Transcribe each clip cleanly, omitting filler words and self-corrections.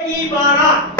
की बारात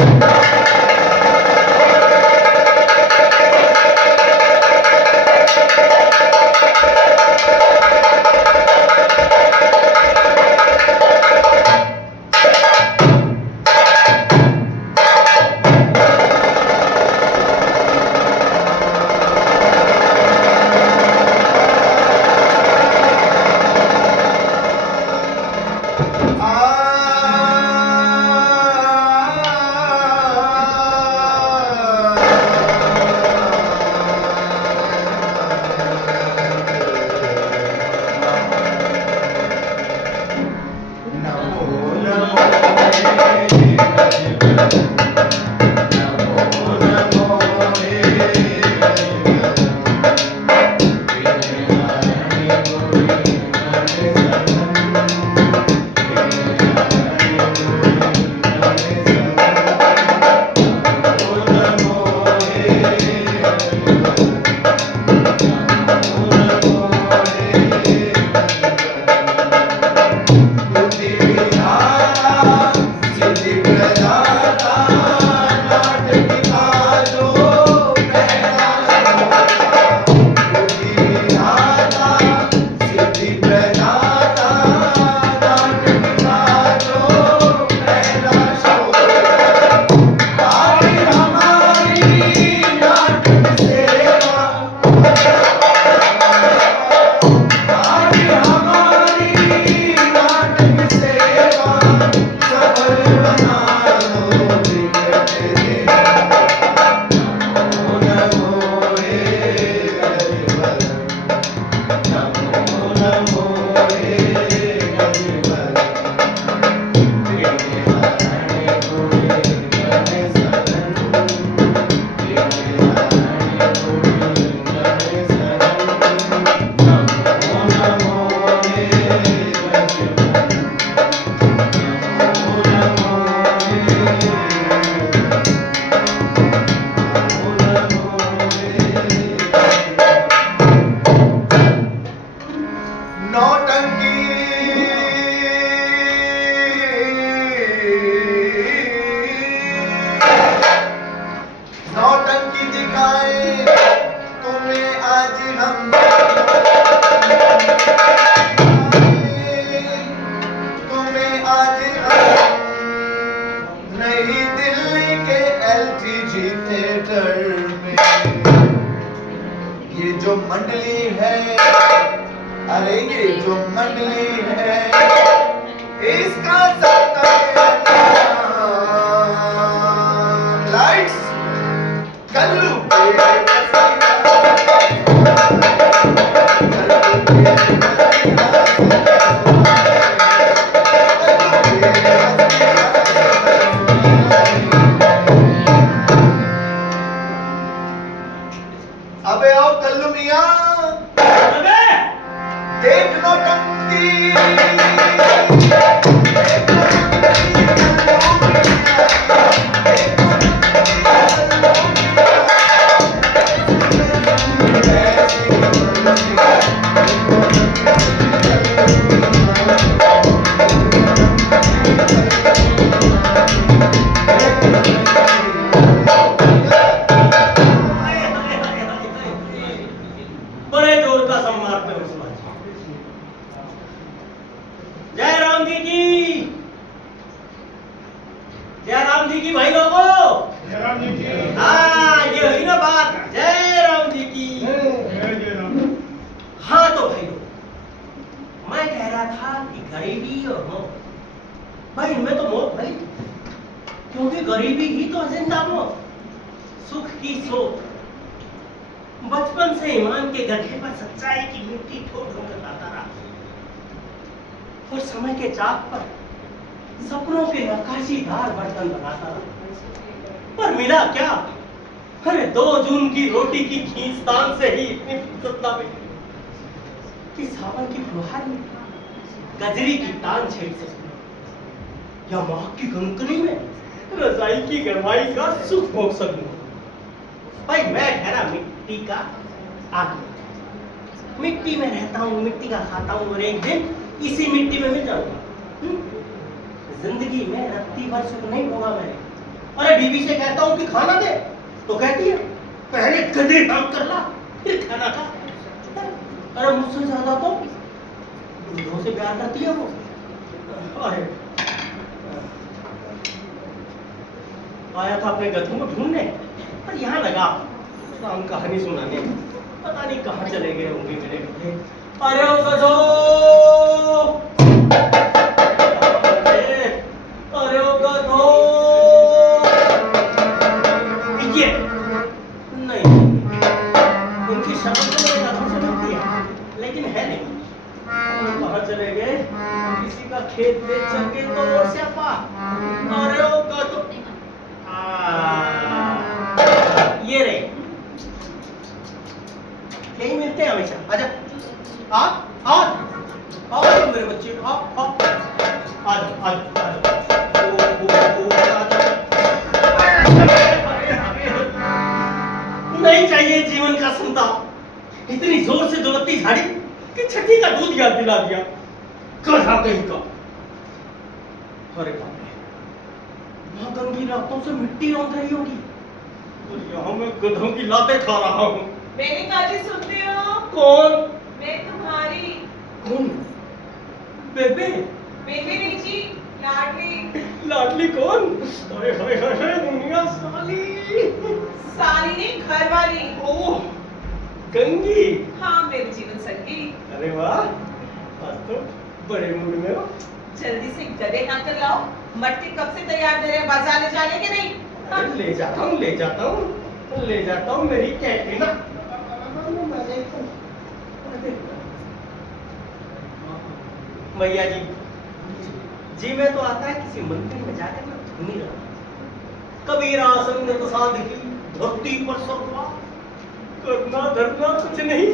नौटंकी दिखाए तुम्हें आज हम तुम्हें आज हम नई दिल्ली के एलटीजी थिएटर में ये जो मंडली है, अरे ये जो मंडली है इसका सबका लाइट्स कल्लू अबे आओ कल्लू मियां, देख नौटंकी बड़े जोर का सम्मान पे उस जय राम जी की, जय राम जी की भाई लोगों, जय राम जी की। हाँ ये हुई ना बात, जय राम जी की। जय राम। हाँ तो भाई लोग, मैं कह रहा था कि गरीबी और मौत, भाई इनमें तो मौत भाई, क्योंकि गरीबी ही तो जिंदा मौत, सुख की सोच। बचपन से ईमान के गड्ढे पर सच्चाई की मिट्टी ठोक ठोक लाता रहा, और समय के चाक पर सपनों के नक्काशीदार बर्तन बनाता रहा, पर मिला क्या? अरे 2 जून की रोटी की खींचतान से ही इतनी फुर्सत ना मिली कि सावन की फुहार में गजरी की तान छेड़ सकूं या माँ की कंकनी में रजाई की गरमाई का सुख भोग सकूं। भाई मैं ठहरा मिट्टी का आदमी, मिट्टी में रहता हूँ, मिट्टी का खाता हूँ, और एक दिन इसी मिट्टी में मिल जाऊंगा। जिंदगी में रत्ती भर सुख नहीं होगा मैंने। अरे बीवी से कहता हूँ कि खाना दे तो कहती है पहले गधे काम कर ला फिर खाना खा। अरे मुझसे ज्यादा तो दूधों से प्यार करती है वो। अरे आया था अपने गधों को ढूंढने पर यहाँ लगा शाम कहानी सुनाने। पता नहीं कहाँ चले गए होंगे मेरे गधे। अरे ओ गधो, अरे ओ गधो, ये नहीं, उनकी शक्ल तो मेरे गधों से मिलती है लेकिन है नहीं। कहाँ चले गए? किसी का खेत बेच सके तो और स्यापा। अरे ओ गधो, ये रे, यही मिलते हैं हमेशा। आजा, आ आ आओ मेरे बच्चे, आ आ आ नहीं चाहिए जीवन का संता। इतनी जोर से दौड़ती झाड़ी कि छठी का दूध याद दिला दिया। कहा कहीं का। अरे बाप रे, वहां गंगी रातों से मिट्टी रौंद रही होगी और यहाँ मैं गधों की लातें खा रहा हूँ। मेरी काजी सुनते हो? कौन? मैं तुम्हारी कौन? बेबे? बेबी नहीं जी, लाडली। लाडली कौन? अरे हाय हाय हाय, दुनिया साली। साली नहीं, घर वाली। ओह, गंगी। हाँ, मेरी जीवन संगी। अरे वाह, आज तो बड़े मूड में हो। जल्दी से गधे हाँ कर लाओ। मट्टी कब से तैयार दे रहे हैं, बाजार ले जाने के नहीं? हाँ? अरे ले जाता हूँ, ले जाता हूँ, ले जाता हूँ मेरी कैटरीना। भैया जी, जी मैं तो आता है किसी मंदिर में जाकर मैं धुनी लगा। कबीरा संगत साधकी धरती पर स्वर्गवास, करना धरना कुछ नहीं,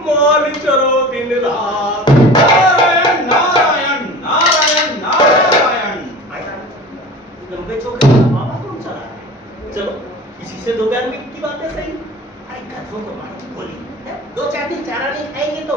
माल चरो दिन रात। नारायण नारायण नारायण नारायण। लंबे चौके का बाबा कौन चला है? चलो इसी से दो ज्ञान की बातें सही। अरे गधों को मारो बोली, दो चार दिन चारा नहीं खाएंगे तो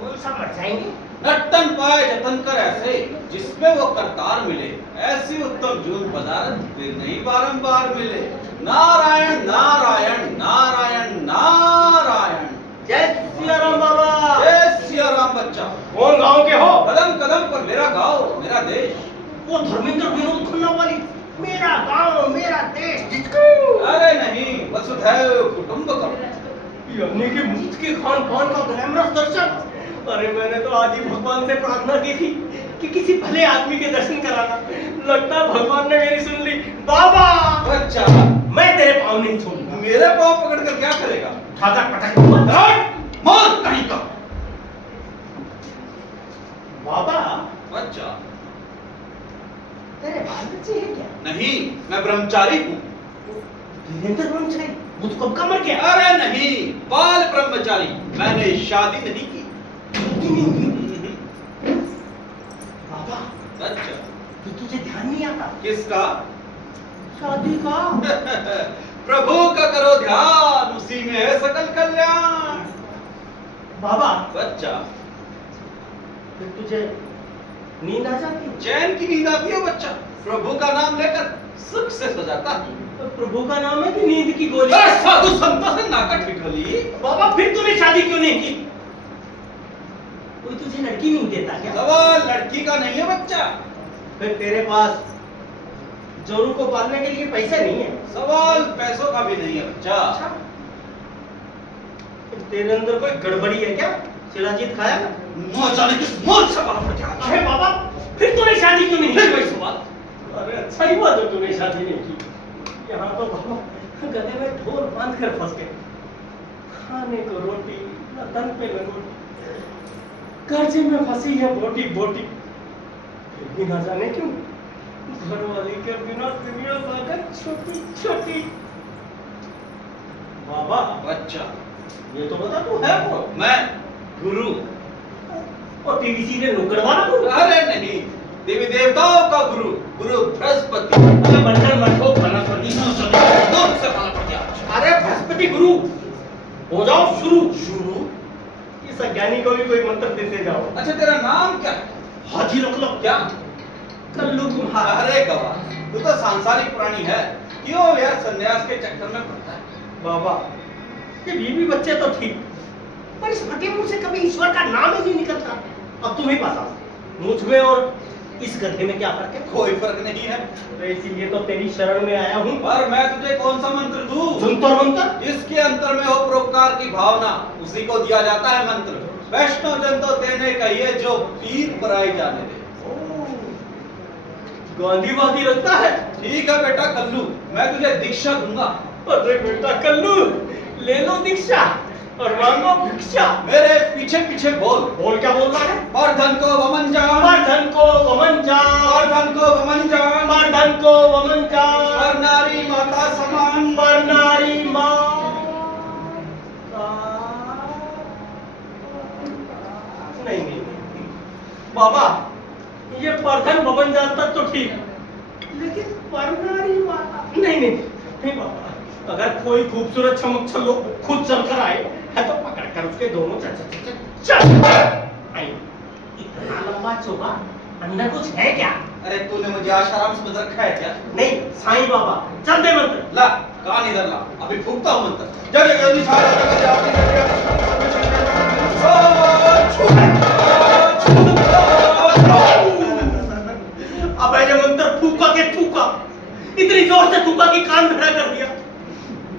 कौन सा मर जाएंगे। नर्तन पाए जतन कर ऐसे जिसमें वो करतार मिले, ऐसी उत्तम जून पदार्थ फिर नहीं बारंबार मिले। नारायण नारायण नारायण नारायण। जय सिया राम बाबा। जय सिया राम बच्चा। कौन गांव के हो? कदम कदम पर मेरा गाँव मेरा देश। वो धर्मेंद्र विनोद खन्ना वाली मेरा गांव मेरा देश जिसको। अरे नहीं, वसुधैव कुटुंबकम। यानी कि मुफ्त के खान पान का ग्लैमरस दर्शन। अरे मैंने तो आज ही भगवान से प्रार्थना की थी कि किसी भले आदमी के दर्शन कराना। लगता भगवान ने मेरी सुन ली। बाबा बच्चा, मैं तेरे पाँव नहीं छोड़ूंगा। मेरे पाँव पकड़कर क्या करेगा? ठाकर पटक दूंगा। मौत कहीं का। बाबा बच्चा, तेरे बाल बच्चे हैं क्या? नहीं, मैं ब्रह्मचारी हूँ। वीरेंद्र ब्रह्मचारी, वो तो कब का मर गया। अरे नहीं, बाल ब्रह्मचारी। मैंने शादी नहीं की। बाबा अच्छा, तो तुझे ध्यान नहीं आता किसका? शादी का? प्रभु का करो ध्यान, उसी में है सकल कल्याण। बाबा बच्चा, फिर तुझे नींद आ जाती है? चैन की नींद आती है बच्चा। प्रभु का नाम लेकर सुख से सो जाता हूँ। तो प्रभु का नाम है कि नींद की गोली? अरे साधु संतों से नाका ठिठोली। बाबा फिर तूने शादी क्यों नहीं की? कोई तुझे लड़की नहीं देता क्या? सवाल लड़की का नहीं है बच्चा। फिर तेरे पास जोरू को पालने के लिए पैसे नहीं है? सवाल पैसों का भी नहीं है बच्चा। अच्छा, फिर तेरे अंदर कोई गड़बड़ी है क्या? शिलाजीत खाया ना? न जाने किस मौत से बाहर पड़ गया। अरे बाबा फिर तूने शादी क्यों नहीं फिर की? वही सवाल। अरे अच्छा ही हुआ जो तूने शादी नहीं की। यहाँ तो बाबा गले में ढोल बांध कर फंस गए। खाने को रोटी न तन पे न रोटी, कर्जे में फंसी है बोटी बोटी। फिर भी ना जाने क्यों घर वाली के बिना दुनिया भागत छोटी छोटी। बाबा बच्चा, ये तो बता तू है कौन? मैं गुरु। और टीवी सीरियल नुक्कड़ वाला गुरु? अरे नहीं, देवी देवताओं का गुरु, गुरु बृहस्पति। अरे बंडल मठो बनस्पति दूर से खाना पड़ गया। अरे बृहस्पति गुरु हो जाओ शुरू। शुरू? इस अज्ञानी को भी कोई मंत्र देते जाओ। अच्छा, तेरा नाम क्या है? हाजी रख लो। क्या? कल्लू तुम्हारा। अरे गवार, तू तो सांसारिक प्राणी है, क्यों यार सन्यास के चक्कर में पड़ता है? बाबा, ये बीवी बच्चे तो ठीक, पर इस फटे मुंह से कभी ईश्वर का नाम ही नहीं निकलता। अब तुम ही बता, मुझ में और इस गधे में क्या फर्क है? कोई फर्क नहीं है। तो इसीलिए तो तेरी शरण में आया हूँ। पर मैं तुझे कौन सा मंत्र दूं? जंतर मंतर? इसके अंतर में हो परोपकार की भावना, उसी को दिया जाता है मंत्र। वैष्णव जन तो तेने कहिए जो पीर पराई जाने दे। गांधीवादी लगता है। ठीक है बेटा कल्लू, मैं तुझे दीक्षा दूंगा। अरे बेटा कल्लू, ले लो दीक्षा और मांगो भिक्षा। मेरे पीछे पीछे बोल। बोल क्या बोलना है? और धन को वमन जान, पर धन को वमन जान, और धन को वमन जान, पर धन को वमन जान, और नारी माता समान, पर नारी माँ। नहीं नहीं नहीं। बाबा, ये परधन भवन जान तक तो ठीक, लेकिन परनारी माता नहीं नहीं नहीं बाबा। अगर कोई खूबसूरत चमक छल्लो खुद चलकर आए है तो पकड़कर उसके दोनों चल चल चल चल आई। इतना लंबा चोगा, अंदर कुछ है क्या? अरे तूने मुझे आशाराम समझ रखा है क्या? नहीं साईं बाबा, चल दे मंत्र। ला कान इधर ला, अभी फूकता हूँ मंत्र। जग जगदीश जगत जाति अब ये मंत्र फूका के फूका, इतनी जोर से फूका कि कान खड़ा कर दिया।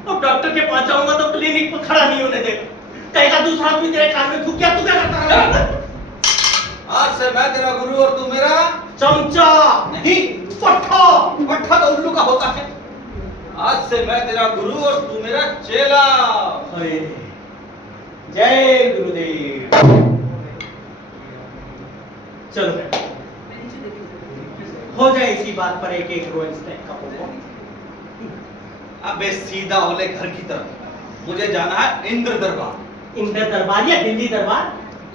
अब डॉक्टर के पास जाऊंगा तो क्लिनिक पर खड़ा नहीं होने देगा, कहेगा दूसरा आदमी तेरे कान में फूक गया, तू क्या करता है? आज से मैं तेरा गुरु और तू मेरा चमचा नहीं, पट्टा। पट्टा तो उल्लू का होता है। आज से मैं तेरा गुरु और तू मेरा चेला। अरे जय गुरुदेव। चलो हो जाए इसी बात पर एक एक रोज तक का होगा। अबे सीधा होले घर की तरफ, मुझे जाना है इंद्र दरबार। इंद्र दरबार या दिल्ली दरबार?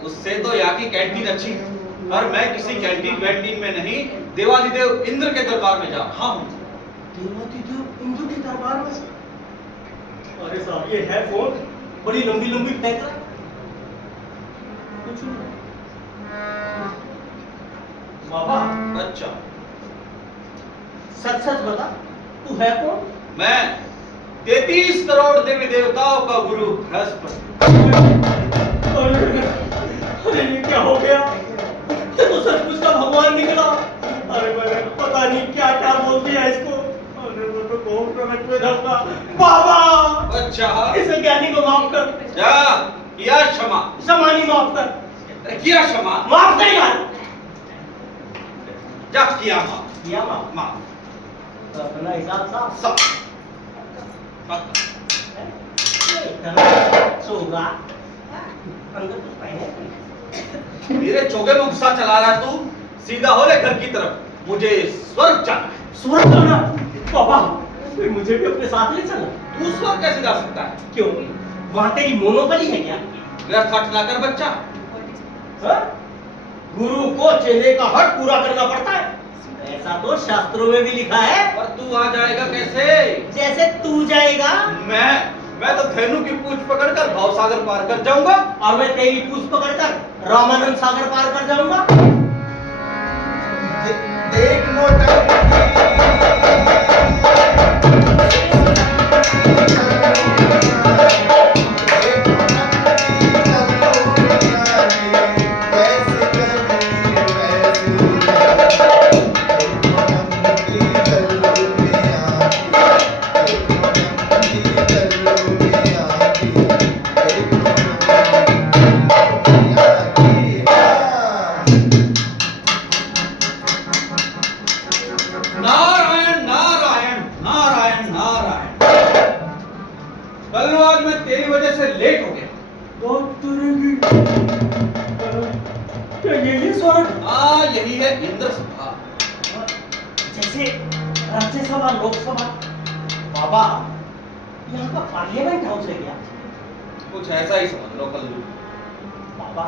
उससे तो यहाँ की कैंटीन अच्छी है, पर मैं किसी कैंटीन वैंटीन में नहीं, देवादिदेव इंद्र के दरबार में जा रहा हूँ। देवादिदेव इंद्र के दरबार में? अरे साहब ये है फोन, बड़ी लंबी लंबी फेंक रहा है। कुछ नहीं। बाबा अच्छा सच सच बता, तू है कौन? मैं 33 करोड़ देवी देवताओं का गुरु बृहस्पति। अरे ये क्या हो गया? ये तो सचमुच का भगवान निकला। अरे मैंने पता नहीं क्या क्या बोल दिया इसको। अरे वो तो बहुत नरक में धंसा। बाबा अच्छा इसे ज्ञानी को माफ कर। जा किया क्षमा। क्षमा नहीं माफ कर। अरे किया क्षमा, माफ नहीं यार। जा किया माफ। किया माफ? माफ तो अपना हिसाब साफ। सब सोगा अंदर कुछ पहने। मेरे चोगे में गुस्सा चला रहा है तू? सीधा हो ले घर की तरफ, मुझे स्वर्ग जाना है। स्वर्ग जाना? बाबा फिर मुझे भी अपने साथ ले चलना। तू स्वर्ग कैसे जा सकता है? क्यों, वहां तेरी मोनोपली है क्या? व्यर्थ हट ना कर बच्चा। हाँ? गुरु को चेले का हक पूरा करना पड़ता है, ऐसा तो शास्त्रों में भी लिखा है। पर तू आ जाएगा कैसे? जैसे तू जाएगा मैं तो धेनु की पूंछ पकड़कर भाव सागर पार कर जाऊंगा। और मैं तेरी पूंछ पकड़कर रामानंद सागर पार कर जाऊंगा। देख लो नारायण नारायण नारायण नारायण। कल आज मैं तेरी वजह से लेट हो गया। क्या ये स्वर्ग? हाँ यही है इंद्र सभा। जैसे राज्यसभा लोकसभा। बाबा यहाँ का पार्लियामेंट हाउस है क्या? कुछ ऐसा ही समझ लो कल्लू। बाबा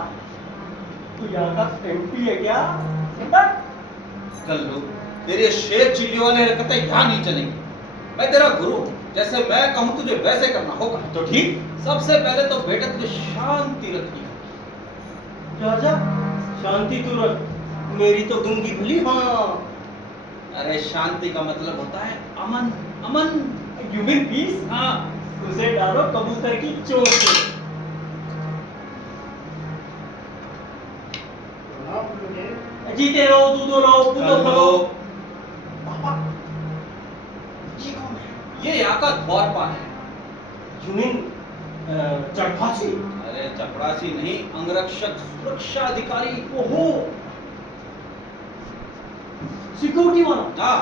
तू यहाँ का एमपी है क्या? कल्लू तेरी ये शेर चिल्ली वाले हरकतें यहाँ नहीं चलेंगी। मैं तेरा गुरु हूँ, जैसे मैं कहूँ तुझे वैसे करना होगा। तो ठीक। सबसे पहले तो बेटा तुझे शांति रखनी है। राजा शांति तू रख, मेरी तो गूंगी भली। हाँ अरे शांति का मतलब होता है अमन, अमन। You mean peace? हाँ। उसे डालो कबूतर की चोंच से। जीते रहो, दूधो रहो, कूदो करो। पापा, ये कौन है? ये यहाँ का द्वारपाल है। यू मीन चढ़पासी? अरे चपरासी नहीं, अंगरक्षक सुरक्षा अधिकारी। ओहो, सिक्योरिटी वाला। हाँ,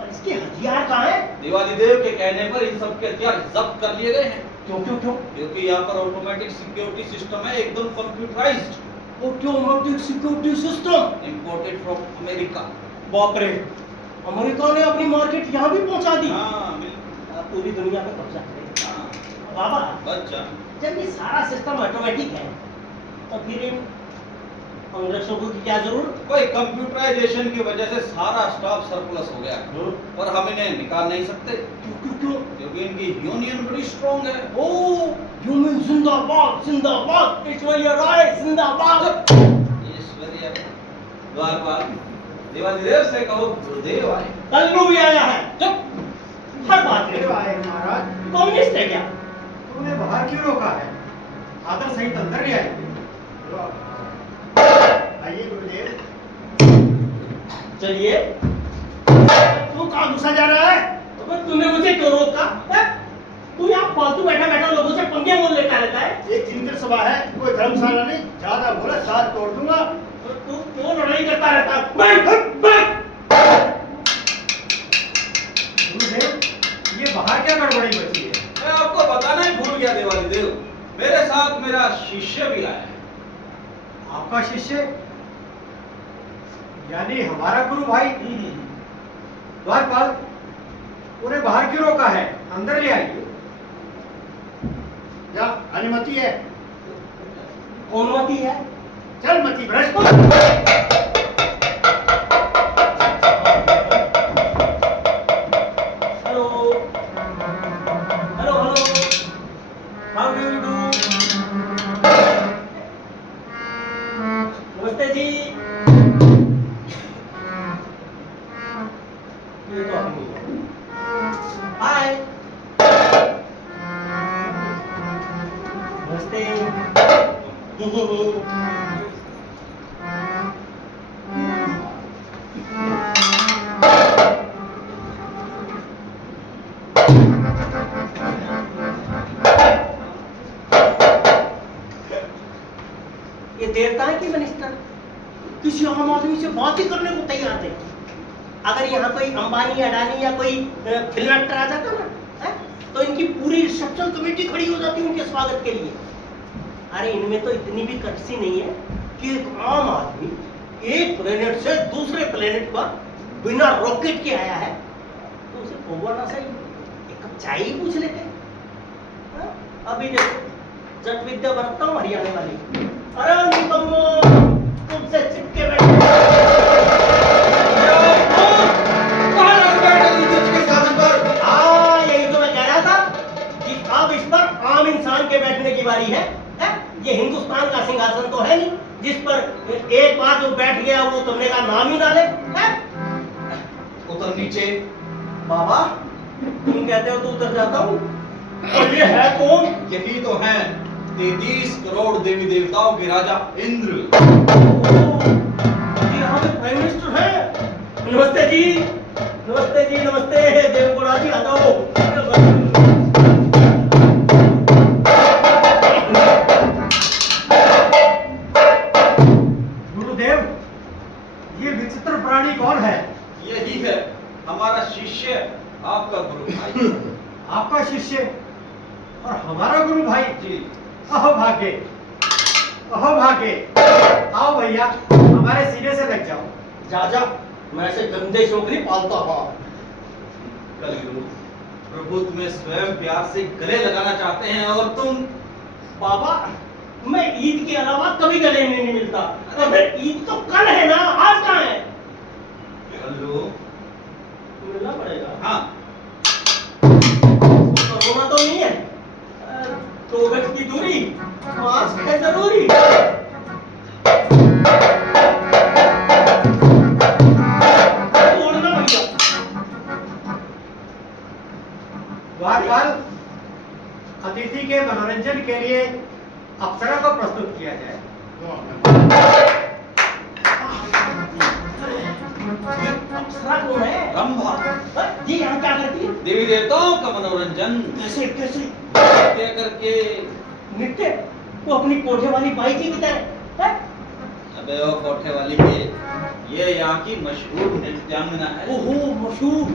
और इसके हथियार कहाँ हैं? देवादिदेव के कहने पर इन सब के हथियार जब्त कर लिए गए हैं। क्यों क्यों क्यों? क्योंकि यहाँ पर ऑटोमेटिक सिक्योरिटी सिस्टम है, एकदम computerised, automatic security system. Imported from America. बाप रे, अमेरिका ने अपनी मार्केट यहाँ भी पहुँचा दी। हाँ, बिल्कुल। पूरी दुनिया पे कब्जा करेगा। हाँ, बाबा, बच जा। जब ये सारा सिस्टम ऑटोमेटिक है तो फिर इन अंग्रेजों की क्या जरूरत? कोई कंप्यूटराइजेशन की वजह से सारा स्टाफ सरप्लस हो गया, पर हम इन्हें निकाल नहीं सकते। क्यों क्यों क्यों? क्योंकि इनकी यूनियन बड़ी स्ट्रॉन्ग है। ओ, यू मीन जिंदाबाद जिंदाबाद, ईश्वरीय राय जिंदाबाद। ईश्वरीय द्वारपाल, देवादिदेव से कहो गुरुदेव आए। कल्लू भी आया है। चुप। हर बात में आए महाराज, कम्युनिस्ट है क्या? तुमने बाहर क्यों रोका है? आदर सहित अंदर ले आइए। आइए गुरुदेव। चलिए। तू कहाँ घुसा जा रहा है? तो तूने मुझे क्यों रोका? हैं? तू यहाँ फालतू बैठा बैठा लोगों से पंगे मोल लेता रहता है। एक चिंतन सभा है, कोई धर्मशाला नहीं। ज्यादा बोला साथ तोड़ दूंगा। तो तू क्यों लड़ाई करता रहता है? बैठ। गुरुदेव, ये बाहर क्या गड़बड़ी बची है? मैं आपको बताना ही भूल गया देवादिदेव, मेरे साथ मेरा शिष्य भी आया है। आपका शिष्य यानी हमारा गुरु भाई? द्वारपाल, उन्हें बाहर क्यों रोका है? अंदर ले आइए। या अनुमति है? अनुमति है। चल मती भ्रष्ट। Hello hello hello, how do you do? नमस्ते जी। ये तो आदमी है। हाय, नमस्ते। ये देवताएं की मिनिस्टर किसी आम आदमी से बात ही करने को तैयार थे। अगर यहाँ कोई अंबानी अडानी या कोई फिल्म एक्टर आ जाता ना, तो इनकी पूरी रिसेप्शन कमेटी खड़ी हो जाती उनके स्वागत के लिए। अरे इनमें तो इतनी भी कर्सी नहीं है कि एक आम आदमी एक प्लेनेट से दूसरे प्लेनेट पर बिना रॉकेट के आया है तो उसे पोवा ना सही एक कप चाय ही पूछ लेते। हाँ? अभी देखो जट विद्या बरतता हूँ हरियाणा वाली। अरे निकम्मो, तुमसे चिपके बैठे। हाँ, यही तो मैं कह रहा था कि अब इस पर आम इंसान के बैठने की बारी है। ये हिंदुस्तान का सिंहासन तो है नहीं जिस पर एक बार जो बैठ गया वो तुमने का नाम ही ना ले। उतर नीचे। बाबा, तुम कहते हो तो उतर जाता हूँ। और ये है कौन? यही तो है 33 करोड़ देवी देवताओं के राजा इंद्र। जी यहाँ पे प्राइम मिनिस्टर है। नमस्ते जी, नमस्ते जी, नमस्ते देवगुड़ा जी, आ जाओ। गुरुदेव, ये विचित्र प्राणी कौन है? यही है हमारा शिष्य, आपका गुरु भाई। आपका शिष्य और हमारा गुरु भाई? जी। अहो भाग्य, अहो भाग्य। आओ भैया, हमारे सीने से लग जाओ। जा जा, मैं ऐसे गंदे शौक नहीं पालता हूँ। कलयुग, प्रभु तुम्हें स्वयं प्यार से गले लगाना चाहते हैं और तुम। बाबा, मैं ईद के अलावा कभी गले में नहीं मिलता। तो फिर ईद तो कल है ना, आज कहाँ है? कल्लू, मिलना पड़ेगा। हाँ। कोरोना तो नहीं है, 2 गज की दूरी, मास्क है जरूरी। वारपाल, अतिथि के मनोरंजन के लिए अप्सरा को प्रस्तुत किया जाए। अप्सरा कौन है? रंभा ये यहाँ क्या करती है? देवी देवताओं का मनोरंजन कैसे कैसे नृत्य करके। नृत्य? वो अपनी कोठे वाली बाई जी की तरह है? अबे वो कोठे वाली के, ये यहाँ की मशहूर नृत्यांगना है। ओहो मशहूर,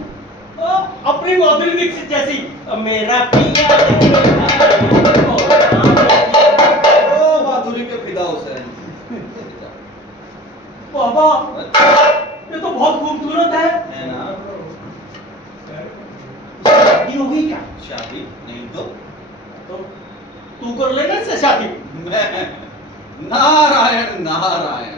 अपनी माधुरी दीक्षित जैसी। मेरा पिया ओ माधुरी के फिदा हुसैन। बाबा, ये तो बहुत खूबसूरत है ना? शादी हो गई क्या? शादी नहीं तो तू कर लेना इससे शादी। मैं नारायण नारायण।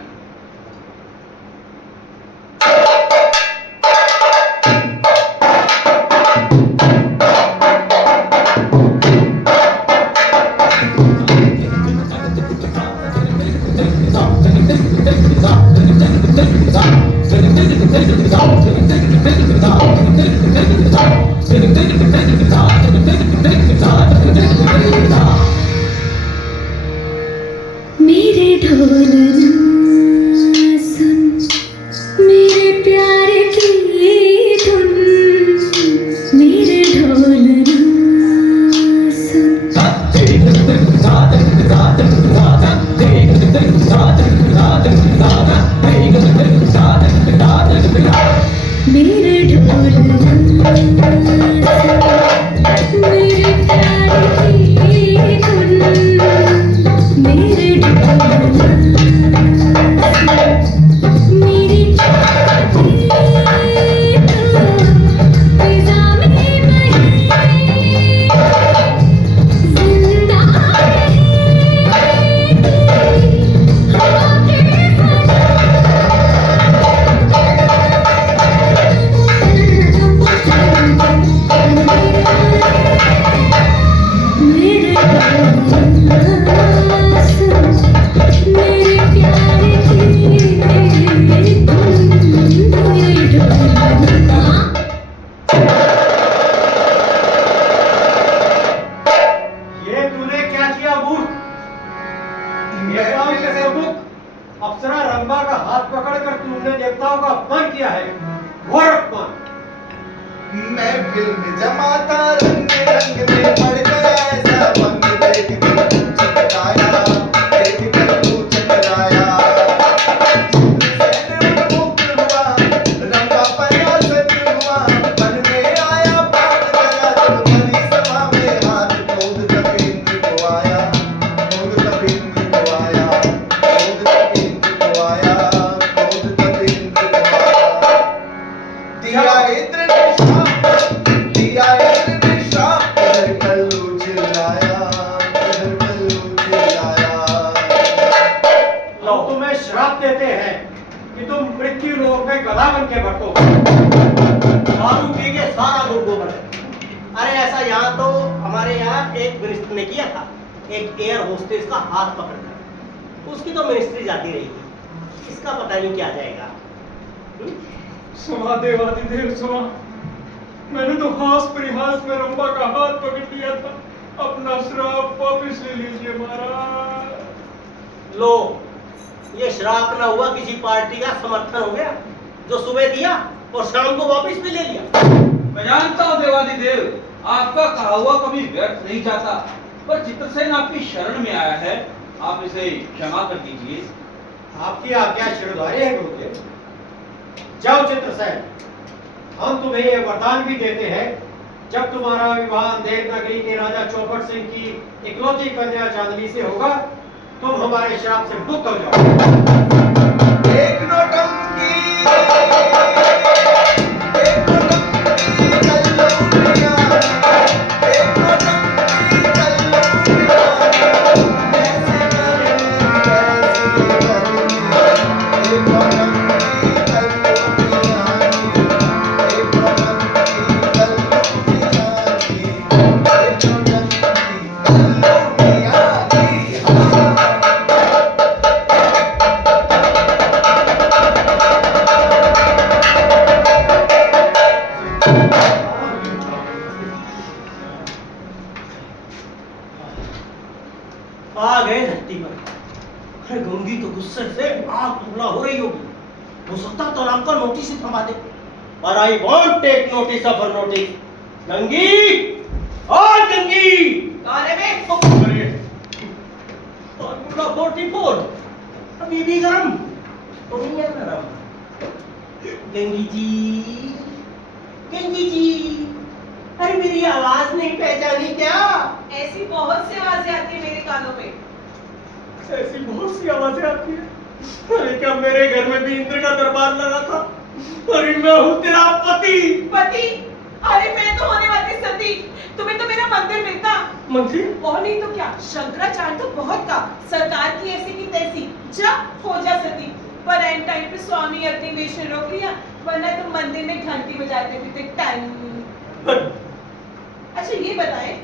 मेरे ढोल ना सुन, मेरे प्यार की धुन, मेरे ढोल ना सुन। मेरे ढोल ना सुन, मेरे प्यार की धुन, मेरे मेरी अप्सरा रंभा का हाथ पकड़कर तुमने देवताओं का अपमान किया है, घोर अपमान। मैं फिल्म जमाता रंग रंग में पड़ गया ऐसा पंग देख कर तू चकराया, देख कर तू चकराया। मैंने मुक्त हुआ, रंभा प्रयासक हुआ, मन में आया पाप करा जब भरी सभा में हाथ क्रोध तब इंद्र को आया, क्रोध तब इंद्र को आया, क्रोध तब इंद्र को आया, क्रोध तब इंद्र को आया। दिया इंद्र ने शाप, दिया इंद्र ने शाप, उधर कल्लू चिल्लाया, उधर कल्लू चिल्लाया। हम तुम्हें श्राप देते हैं कि तुम मृत्यु लोक में गधा बन के भटको। दारू पी के सारा गुड़ गोबर है। अरे ऐसा यहाँ तो हमारे यहाँ एक मिनिस्टर ने किया था, एक एयर होस्टेस का हाथ पकड़कर। उसकी तो मिनिस्ट्री जाती रहेगी, इसका पता नहीं क्या जाएगा। क्षमा देवाधिदेव क्षमा, मैंने तो हास परिहास में रंभा का हाथ पकड़ लिया था। अपना श्राप वापस ले लीजिए महाराज। लो, ये श्राप ना हुआ, किसी पार्टी का समर्थन हो गया, जो सुबह दिया और शाम को वापस भी ले लिया। मैं जानता हूँ देवाधिदेव, आपका कहा हुआ कभी व्यर्थ नहीं जाता, पर चित्रसेन आपकी शरण में आया है, आप इसे क्षमा कर दीजिए। आपकी आज्ञा शिरोधार्य है गुरुदेव। जाओ चित्रसेन, हम तुम्हें ये वरदान भी देते हैं, जब तुम्हारा विवाह अंधेर नगरी के राजा चौपट सिंह की इकलौती कन्या चांदनी से होगा, तुम हमारे श्राप से मुक्त हो जाओ। एक नौटंकी, एक नौटंकी चलो दुनिया, एक नौटंकी चलो दुनिया। ऐसे करने, ऐसे करने, एक नौटंकी चलो दुनिया की, एक नौटंकी चलो दुनिया की, एक नौटंकी चलो दुनिया की। आ गए धरती पर। अरे गंगी तो गुस्से से आग बबूला हो रही होगी। हो सकता तो आपका नोटिस ही थमा दे। और I want take notice of her notice. Gangi, और गंगी। कौन है बे? फॉर्मूला 44 अभी भी गरम तो नहीं है नरम। गंगी जी, गंगी जी, अरे मेरी आवाज नहीं पहचानी क्या? ऐसी बहुत सी आवाजें आती है मेरे कानों में। ऐसी बहुत सी आवाजें आती है। अरे क्या मेरे घर में भी इंद्र का दरबार लगा था? अरे मैं हूँ तेरा पति। पति? अरे मैं तो होने वाली सती। तुम्हें तो मेरा मंदिर मिलता। मंदिर? और नहीं तो क्या, शंकराचार्य तो बहुत का सरकार की ऐसी की तैसी जा हो जा सती। पर एंड टाइम पे स्वामी अग्निवेश ने रोक लिया, वरना तुम मंदिर में घंटी बजाते थे टन। अच्छा ये बताएं,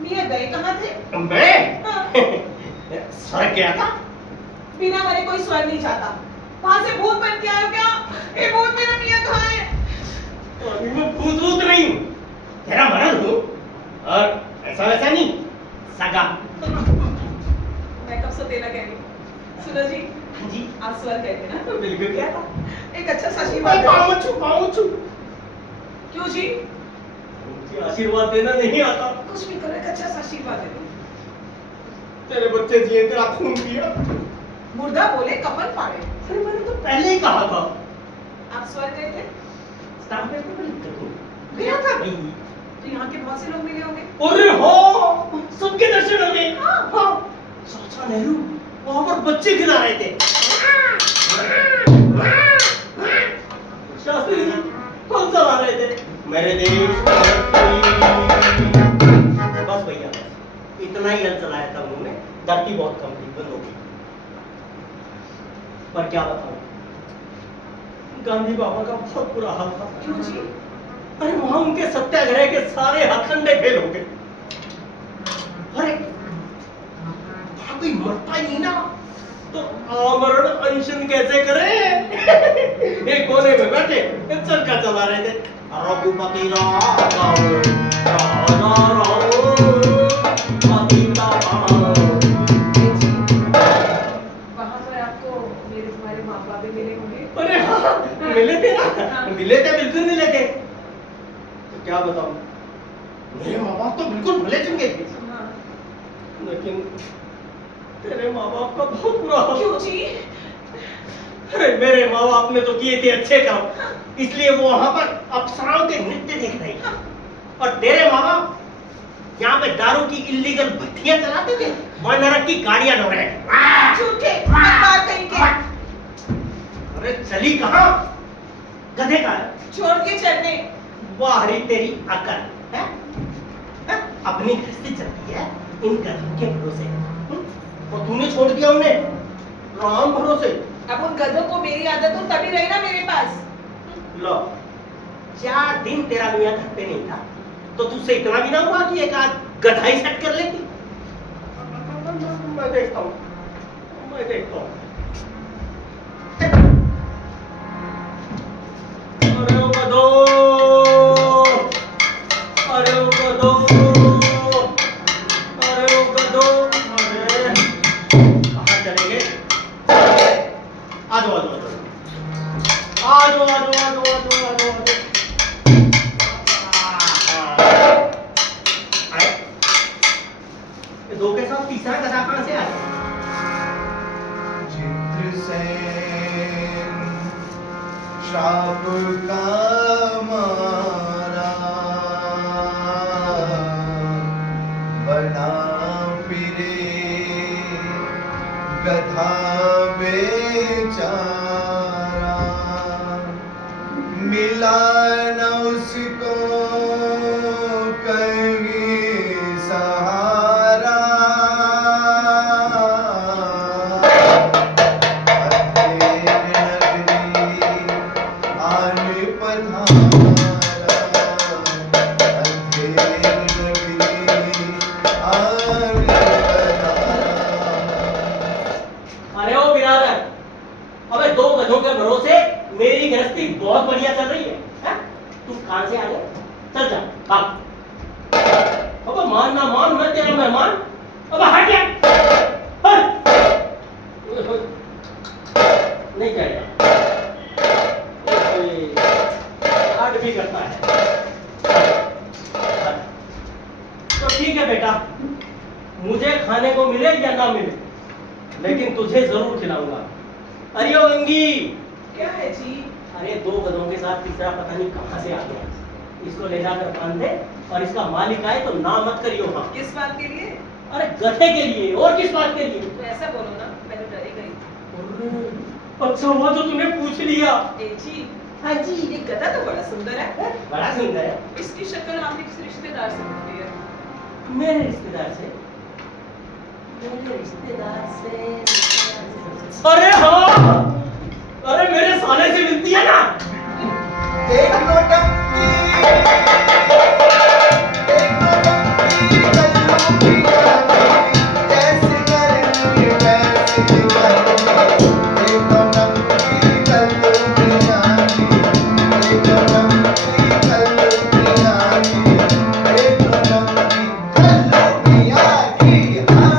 मियाँ गए कहाँ थे? मैं हाँ, सर क्या था? बिना मरे कोई स्वर्ग नहीं जाता। वहां से भूत बन के आए हो क्या? ये भूत मेरा मियाँ कहाँ है? अरे मैं भूत नहीं हूँ, तेरा मर्द हूँ। और ऐसा वैसा नहीं, सगा। मैं कब से तेरा कह रही हूँ। सुनो जी, जी आप स्वर्ग कहते ना? तो बिल्कुल क्या था? एक अच्छा सा आशीर्वाद दो। पाऊँ क्यों जी? मुझे आशीर्वाद देना नहीं आता। कुछ भी करो, एक अच्छा सा आशीर्वाद दे दो। तेरे बच्चे जिए, तेरा खून पिया। मुर्दा बोले कफन फाड़े। अरे मैंने तो पहले ही कहा था। आप स्वर्ग गए थे? स्टाफ पेपर पर लिख दूँ। गया था? नहीं। तो यहाँ के बहुत से लोग मिले होंगे। अरे हो, सबके दर्शन हो गए। हाँ, चाचा नेहरू वहां पर बच्चे खिला रहे थे। शास्त्री जी कौन चला रहे थे? मेरे देश बस भैया, बस इतना ही हल चलाया था उन्होंने। धरती बहुत कम थी, बंद हो गई। पर क्या बताऊं, गांधी बाबा का बहुत बुरा हाल था। क्यों जी? अरे वहां उनके सत्याग्रह के सारे हथकंडे फेल हो गए। अरे वहां कोई मरता ही नहीं ना, तो आमरण अनशन कैसे करें? एक कोने में बैठे चरखा चला रहे थे। रघुपति राघव राजा राम पतिता पावन। वहाँ पर आपको मेरे तुम्हारे माँ बाप भी मिले होंगे। अरे हाँ, मिले थे ना, मिले थे, बिल्कुल मिले थे। तो क्या बताऊं, मेरे माँ बाप तो बिल्कुल भले चुके थे, हाँ। लेकिन तेरे माँ बाप का बहुत बुरा हाल। क्यों जी? अरे मेरे माँ बाप ने तो किए थे अच्छे काम, इसलिए वो वहां पर अप्सराओं के नृत्य देख रहे थे। और तेरे माँ बाप यहाँ पे दारू की इल्लीगल भट्टियां चलाते थे और नरक की गाड़ियां ढो रहे। झूठे बकवास कहीं के। अरे चली कहाँ? गधे का है। छोड़ के चलने। वाह रे तेरी अकल है? हैं? अपनी गृहस्थी चलती है इन गधों के भरोसे। और तूने छोड़ दिया उन्हें राम भरोसे। अब उन गधों को मेरी आदत हो तभी रही ना मेरे पास। लो, 4 दिन तेरा मियाँ घर पे नहीं था, तो तुझसे इतना भी ना हुआ कि एक आध गधा ही सेट कर लेती? मैं देखता हूँ, मैं देखता हूँ। अरे ओ गधो, अरे ओ गधो, अरे ओ गधो, अरे कहाँ चले गए? आ जाओ, आ जाओ, आ जाओ, आ जाओ, आ जाओ, आ जाओ, आ जाओ, आ जाओ। आए? ये दो के साथ तीसरा गधा कहाँ से आया? चित्रसेन श्राप का मारा बना फिरे गधा बेचारा, मिला न उसको कहीं सहारा। अरे ओ बिरादर, अबे 2 गधों के भरोसे मेरी गृहस्थी बहुत बढ़िया चल रही है, हैं? तू कहाँ से आ गया? चल जा, भाग। अबे मान ना मान, मैं तेरा मेहमान। अबे हट जा। नहीं जाएगा। आर्ट भी करता है। तो ठीक है बेटा, मुझे खाने को मिले या ना मिले, लेकिन तुझे जरूर खिलाऊंगा। अरे ओ गंगी, क्या है जी? अरे 2 गधों के साथ तीसरा पता नहीं कहाँ से आ गया। इसको ले जाकर बांध दे, और इसका मालिक आए तो ना मत करियो। हाँ, किस बात के लिए? अरे गधे के लिए, और किस बात के लिए? तो ऐसा बोलो ना, मैं तो डर ही गई। अच्छा हुआ जो तूने पूछ लिया। ए जी, हाँ जी, ये गधा तो बड़ा सुंदर है। बड़ा सुंदर है। इसकी शक्ल आपने किसी रिश्तेदार से मिलती है। मेरे रिश्तेदार से? अरे हाँ, अरे मेरे साले से मिलती है ना। एक नौटंकी कल्लू की रानी, कैसे करनी वैसे करनी। एक नौटंकी कल्लू की रानी, एक नौटंकी कल्लू की रानी, एक नौटंकी कल्लू की रानी। हाँ।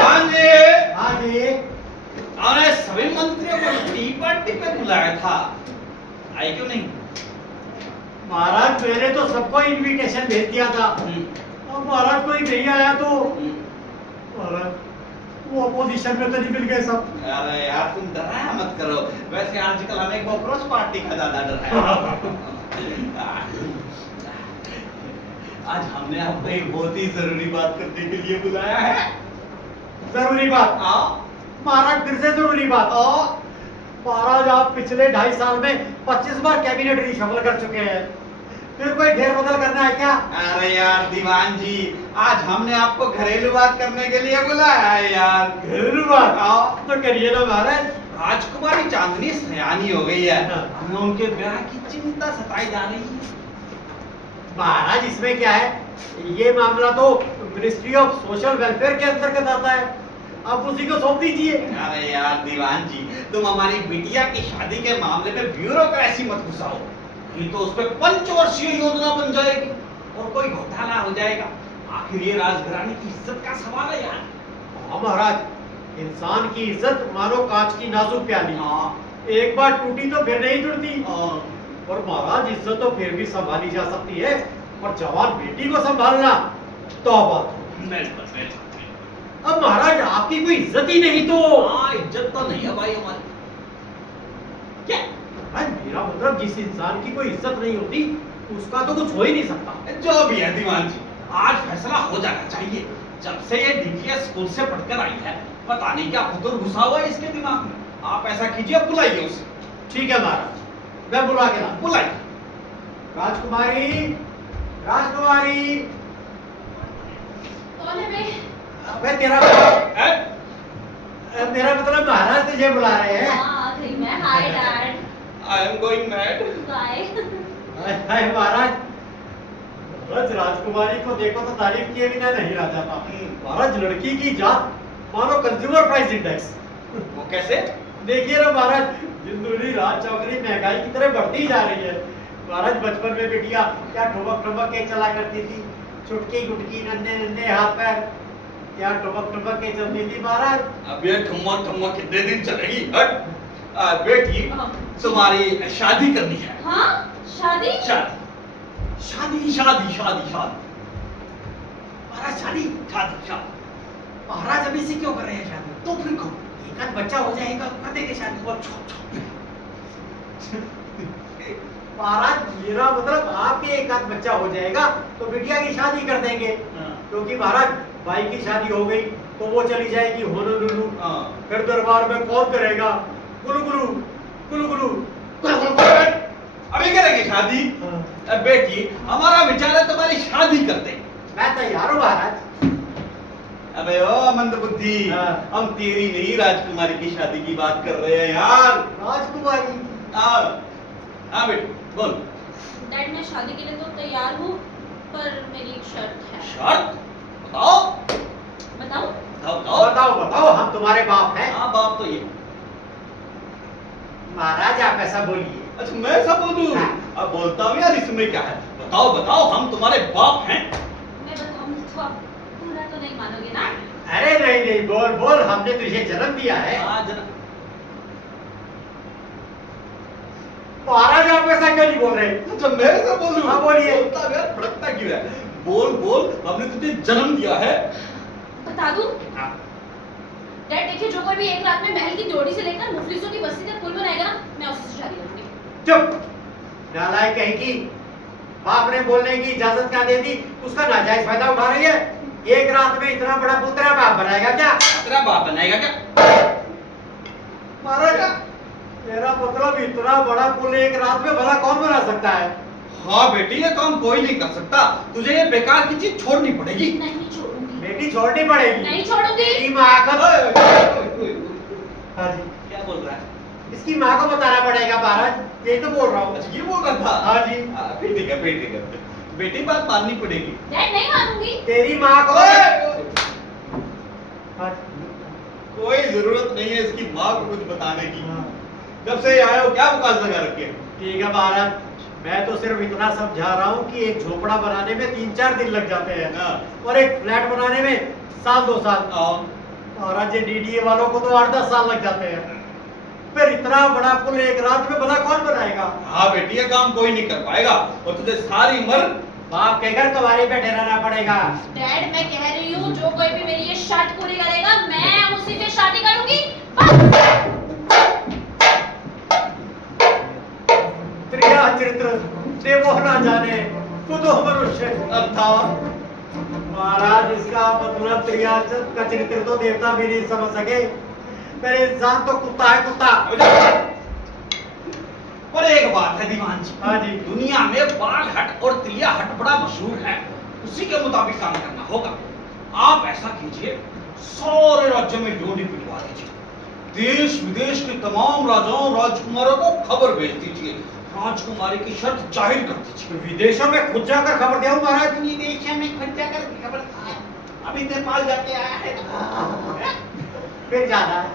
हाँ जी, हाँ जी, हमने सभी मंत्रियों को टी पार्टी पे बुलाया था, आए क्यों नहीं? महाराज मैंने तो सबको इनविटेशन भेज दिया था। अब महाराज कोई नहीं आया तो महाराज वो अपोजिशन में तो नहीं मिल गए सब। अरे यार तुम डराया मत करो, वैसे आजकल हमें कॉकरोच पार्टी का ज्यादा डर है। आज हमने आपको एक बहुत ही जरूरी बात करने के लिए बुलाया है। जरूरी बात? हाँ महाराज फिर से जरूरी बात? महाराज आप पिछले 2.5 साल में 25 बार कैबिनेट रिशफल कर चुके हैं, फिर कोई घेर बदल करना है क्या? अरे यार दीवान जी, आज हमने आपको घरेलू बात करने के लिए बुलाया है यार। घरेलू बात? हाँ। तो करिए ना महाराज। राजकुमारी चांदनी सयानी हो गई है, हाँ। हमें उनके ब्याह की चिंता सताई जा रही है। महाराज इसमें क्या है, ये मामला तो मिनिस्ट्री ऑफ सोशल वेलफेयर के अंतर्गत आता है, आप उसी को सौंप दीजिए। अरे यार दीवान जी, तुम हमारी बिटिया की शादी के मामले में ब्यूरोक्रेसी मत घुसाओ, नहीं तो उस पे पंचवर्षीय योजना बन जाएगी और कोई घोटाला हो जाएगा। आखिर ये राजघराने की इज्जत का सवाल है यार। हाँ महाराज, इंसान की इज्जत मानो कांच की नाजुक प्याली, हाँ। एक बार टूटी तो फिर नहीं जुड़ती। हाँ। और महाराज इज्जत तो फिर भी संभाली जा सकती है, और जवान बेटी को संभालना तौबा। बिल्कुल बिल्कुल। अब महाराज आपकी कोई इज्जत ही नहीं तो हाँ, इज्जत तो नहीं है भाई हमारी। क्या? महाराज मेरा मतलब जिस इंसान की कोई इज्जत नहीं होती उसका तो कुछ हो ही नहीं सकता। जो भी है दीवान जी, आज फैसला हो जाना चाहिए। जब से ये डीटीएस स्कूल से पढ़कर आई है, पता नहीं क्या फतूर घुसा हुआ है इसके दिमाग में। आप ऐसा कीजिए, बुलाइए उसे। ठीक है महाराज, मैं बुला के ला। बुलाइए। राजकुमारी, राजकुमारी। कौन है बे? मैं तेरा हैं? मेरा मतलब महाराज तुझे बुला रहे हैं। हाँ, आ गई मैं। Hi dad. I am going mad. Bye. Hi महाराज। महाराज राजकुमारी को देखो तो तारीफ किए बिना नहीं रह जाता। महाराज लड़की की जात मानो कंज्यूमर प्राइस इंडेक्स। वो कैसे? देखिए ना महाराज, दिन दूनी रात चौकड़ी महंगाई की तरह बढ़ती जा रही है। महाराज बचपन में बिटिया क्या ठुमक ठुमक के चला करती थी, छुटकी गुटकी नन्हे नन्हे हाथ पैर क्या ठुमक ठुमक के चलती थी महाराज। अब ये ठुमक ठुमक कितने दिन चलेगी? हट। बेटी, हाँ। तुम्हारी शादी करनी है। हाँ, शादी? शादी शादी शादी शादी शादी। महाराज शादी शादी शादी। महाराज अभी से क्यों कर रहे हैं शादी? तो फिर को एक आध बच्चा हो जाएगा, कर देंगे शादी। महाराज मेरा मतलब आपके एक आध बच्चा हो जाएगा तो बिटिया की शादी कर देंगे, क्योंकि महाराज भाई की शादी हो गई तो वो चली जाएगी होनोलुलु, फिर दरबार में कौन करेगा गुलु गुलु गुलु गुलु गुलु। अभी करेंगे शादी? अब बेटी, हमारा विचार है तुम्हारी शादी कर दे। मैं तैयार हूँ महाराज। अबे ओ मंदबुद्धि, हाँ। हम तेरी नहीं राजकुमारी की शादी की बात कर रहे हैं यार। राजकुमारी? हाँ बेटी बोल। डैड मैं शादी के लिए तो तैयार हूँ, पर मेरी एक शर्त है। शर्त? बताओ। बताओ। बताओ बताओ। बताओ बताओ, हम तुम्हारे बाप हैं। हाँ बाप तो ये। महाराज आप ऐसा बोलिए। अच्छा मैं सब बोलूं? हाँ। अब बोलता हूँ यार, इसमें क्या है? बताओ बताओ, हम तुम्हारे बाप हैं। मैं बताऊंगी तो आप पूरा तो नहीं मानोगे ना? अरे नहीं नहीं, बोल बोल, हमने तुझे जन्म दिया है। हाँ जरा। महाराज आप ऐसा क्यों नहीं बोल रहे? अच्छा मैं सब बोलूं? हाँ, बोलिए। बोलता हूँ यार, भड़कता क्यों है? बोल बोल, हमने तुझे जन्म दिया है। बता दूं? हाँ। डैड देखिए, जो कोई भी एक रात में महल की जोड़ी से लेकर मुफलिसों की बस्ती तक पुल बनाएगा ना, मैं उसी से शादी करूंगी। चुप, नालायक कहेगी। बाप ने बोलने की इजाजत क्या दे दी, उसका नाजायज फायदा उठा रही है। एक रात में इतना बड़ा पुल तेरा बाप बनाएगा क्या? तेरा बाप बनाएगा क्या? महाराज मेरा मतलब इतना बड़ा पुल एक रात में भला कौन बना सकता है? हाँ बेटी, ये काम कोई नहीं कर सकता। तुझे ये बेकार की चीज छोड़नी पड़ेगी। नहीं छोड़ूंगी। बेटी छोड़नी पड़ेगी। नहीं छोड़ूंगी। तेरी माँ को। हाँ जी, क्या बोल रहा है? इसकी माँ को बताना पड़ेगा महाराज, यही तो बोल रहा हूँ। अच्छा ये बोल रहा था? हाँ जी। फिर ठीक है, फिर ठीक है। बेटी बात माननी पड़ेगी। डैड नहीं मानूंगी। तेरी माँ को। हाँ जी। कोई जरूरत नहीं है इसकी माँ को कुछ बताने की। हाँ। जब से आए हो क्या बकवास लगा रखे? ठीक है महाराज, मैं तो सिर्फ इतना समझा रहा हूँ कि एक झोपड़ा बनाने में 3-4 दिन लग जाते हैं हाँ। और एक फ्लैट बनाने में 1-2 साल। महाराज ये डीडीए वालों को तो 8-10 साल लग जाते हैं। फिर इतना बड़ा पुल एक रात में भला कौन बनाएगा? हाँ बेटी, ये काम कोई नहीं कर पाएगा और तुझे सारी उम्र बाप के घर कवारी पे ठहराना पड़ेगा। डैड मैं कह रही हूँ, जो कोई भी मेरी ये शर्त पूरी करेगा, मैं उसी से शादी करूंगी। बस। त्रिया चरित्र देवो ना जाने कुतो मनुष्य। अर्थात महाराज इसका मतलब त्रिया का चरित्र तो देवता भी नहीं समझ सके, मेरे इंसान तो कुत्ता है, कुत्ता। पर एक बात है दीवान जी। हाँ जी। दुनिया में बाल हट और त्रिया हट बड़ा मशहूर है, उसी के मुताबिक काम करना होगा। आप ऐसा कीजिए, सारे राज्य में ड्योढ़ी पिटवा दीजिए, देश विदेश के तमाम राजाओं राजकुमारों को खबर भेज दीजिए, राजकुमारी की शर्त जाहिर कर दीजिए। विदेशों में खुद जाकर खबर दिया हूँ महाराज। विदेशों में खुद जाकर खबर, अभी नेपाल जाके आया है। फिर जाना है।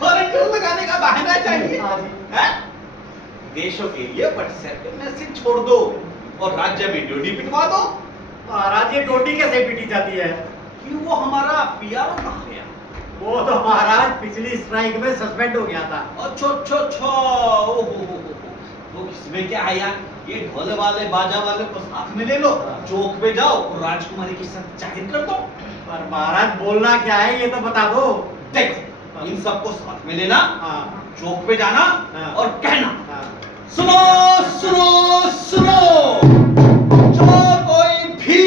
फॉरेन टूर लगाने का बहाना चाहिए। हाँ जी। हैं? देशों के लिए व्हाट्सएप पे मैसेज छोड़ दो और राज्य में ड्यूटी पिटवा दो। महाराज ये टोटी कैसे पीटी जाती है? कि वो हमारा पीआरओ कहाँ गया? वो तो महाराज पिछली स्ट्राइक में सस्पेंड हो गया था। अच्छा अच्छा अच्छा, ओहो, तो इसमें क्या है यार, ये ढोल वाले बाजा वाले को साथ में ले लो, चौक पे जाओ और राजकुमारी की शर्त जाहिर कर दो। पर महाराज बोलना क्या है ये तो बता दो। देखो, इन सबको साथ में लेना, हाँ। चौक पे जाना हाँ। और कहना, हाँ। सुनो सुनो सुनो, जो कोई भी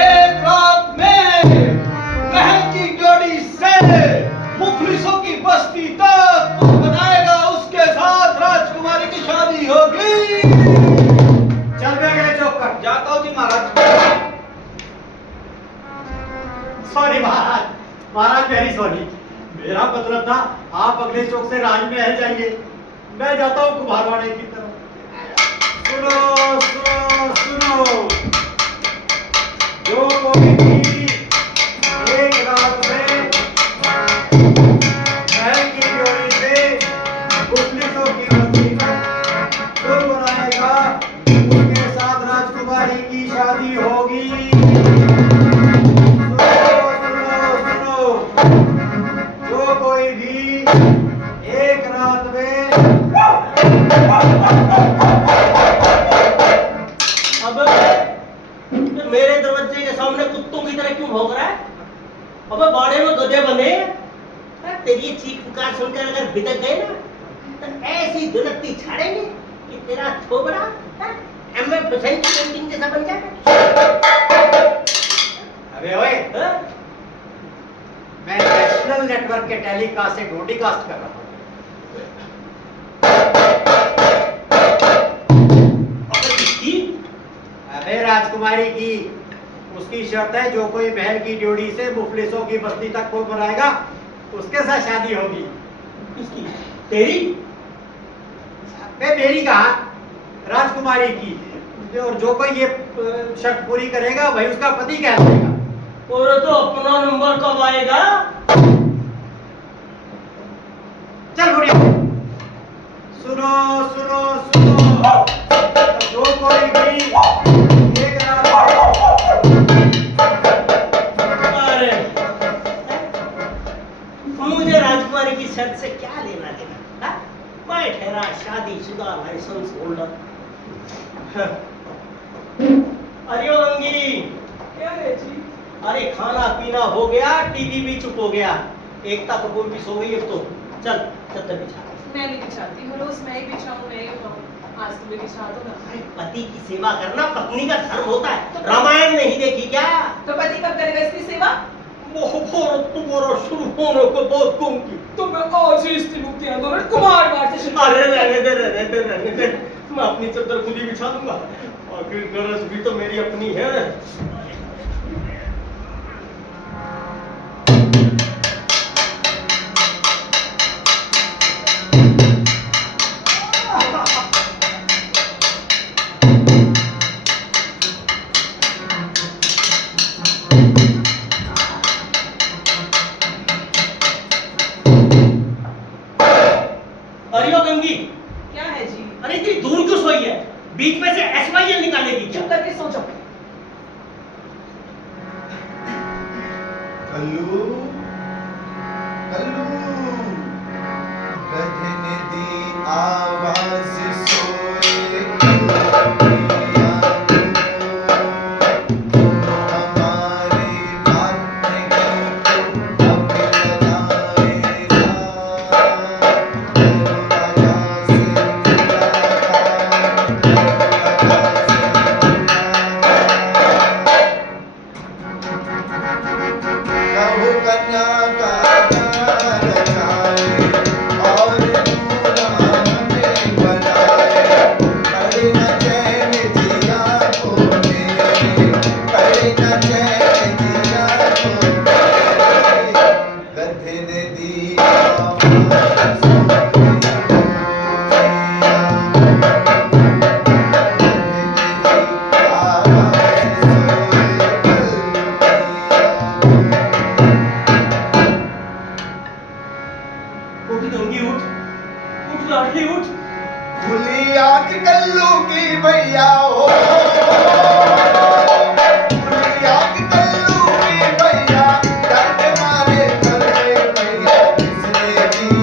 एक रात में महल की जोड़ी से मुफलिसों की बस्ती तक पुल बनाएगा, उसके साथ राजकुमारी की शादी होगी। चल बे अगले चौक पर। जाता हूँ जी महाराज। सॉरी महाराज, महाराज वेरी सॉरी। मेरा मतलब था आप अगले चौक से राजमहल जाइए, मैं जाता हूँ कुम्हारवाड़े की तरफ। सुनो सुनो सुनो, जो कोई भी एक रात में महल की जोड़ी से मुफलिसों की बस्ती तक पुल बनाएगा, उसके साथ राजकुमारी की शादी होगी। सुनो सुनो, जो कोई भी एक रात में। अब मेरे दरवाजे के सामने कुत्तों की तरह क्यों भौंक रहा है? अबे बाड़े में गधे बने। तेरी ये चीख पुकार सुनकर अगर बिदक गए ना, तो ऐसी दुलकती छाड़ेंगे कि तेरा थोबड़ा एमए हुसैन की पेंटिंग जैसा बन जाएगा। अबे ओए, हाँ? मैं नेशनल नेटवर्क के टेलीकास्ट से ब्रॉडकास्ट कर रहा हूँ। अबे किसकी? अबे राजकुमारी की। उसकी शर्त है जो कोई महल की ड्योढ़ी से मुफलिसों की बस्ती तक पुल बनाएगा, उसके साथ शादी होगी। किसकी? तेरी? अबे मेरी कहा, राजकुमारी की। और जो कोई ये शर्त पूरी करेगा वही उसका पति कहलाएगा। और तो अपना नंबर कब आएगा? चल बुढ़िया, सुनो सुनो सुनो, जो कोई भी एक अरे मुझे राजकुमारी की शर्त से क्या लेना देना? हाँ? मैं ठहरा शादीशुदा लाइसेंस होल्डर। अरे ओ रंगी, क्या है जी? अरे खाना पीना हो गया, टीवी भी चुप हो गया, एकता कपूर भी सो गई अब तो। चल चद्दर बिछा। मैं नहीं बिछाती हूँ, रोज मैं ही बिछाऊँ, मैं ही उठाऊँ। आज तुम भी बिछा दो ना। अरे पति की सेवा करना पत्नी का धर्म होता है। रामायण नहीं देखी क्या? तो पति कब करेगा इसकी सेवा? वो तुम्हारा शुरू होने को बहुत कम की। तो मैं आज ही स्त्री मुक्ति आंदोलन कुमार मार्च से अरे रहने दे, मैं अपनी चद्दर खुद ही बिछा दूंगा। आखिर गरज भी तो मेरी अपनी है। अरे ओ गंगी, क्या है जी? अरे इतनी दूर क्यों सोई है? बीच में से SYL निकालेगी क्या? चुप करके सो जाओ। कल्लू कल्लू, गधे ने दी आवाज सोए कल्लूया तू, हमारी बात नहीं तो अब लगाएगा, राजा से कहो कन्या का प्यार रचाए और दूल्हा हमें बनाए, करे न चैन जिया को मेरे, करे न चैन जिया को मेरे, गधे ने दी आवाज़ सोए कल्लूया, गधे ने दी आवाज़ सोए कल्लूया। उठ गंगी उठ, उठ लाडली उठ। खुली आंख कल्लू की भैया हो, खुली आंख कल्लू की भैया, दर्द मारे मर गए भैया, किसने दिया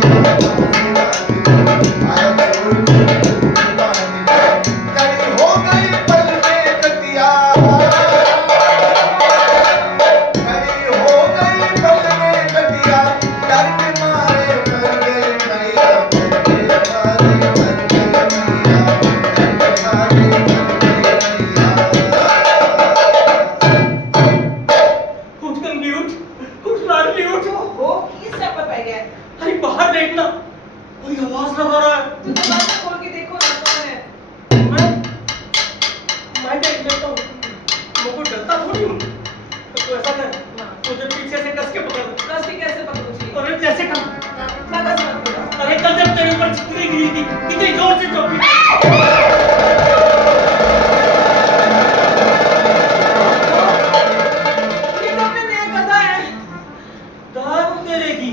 आया छोड़ पानी, कड़ी हो गई पल में कटिया, कड़ी हो गई पल में कटिया, दर्द मारे मर गए भैया, दर्द मारे मर गए भैया, दर्द मारे मर गए भैया। उठ गंगी उठ, उठ लाडली उठ। ओहो, किस जगह पे गया? अरे बाहर देखना, कोई आवाज ना आ रहा है। तो दरवाजा खोल के देखो ना कौन है। मैं देख लेता हूँ, मुझको डरता थोड़ी हूँ। तो ऐसा कर, मुझे पीछे से कस के पकड़। कस के कैसे पकड़ो जी? अरे जैसे कर। कस मत करो। अरे कल जब तेरे ऊपर छतरी गिरी थी, कितनी जोर से चौकी। ये तो अपना नया गधा है। दाद तेरे की,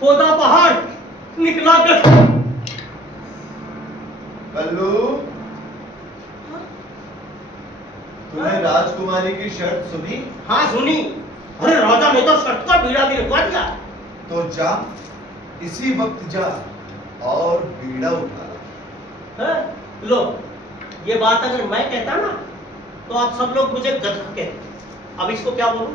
खोदा पहाड़, निकला गधा। कल्लू, तूने राजकुमारी की शर्त सुनी? हाँ सुनी। अरे राजा ने तो शर्त का बीड़ा भी रखवा दिया। तो जा, इसी वक्त जा और बीड़ा उठा। हाँ? लो, ये बात अगर मैं कहता ना, तो आप सब लोग मुझे गधा कहते। अब इसको क्या बोलूं?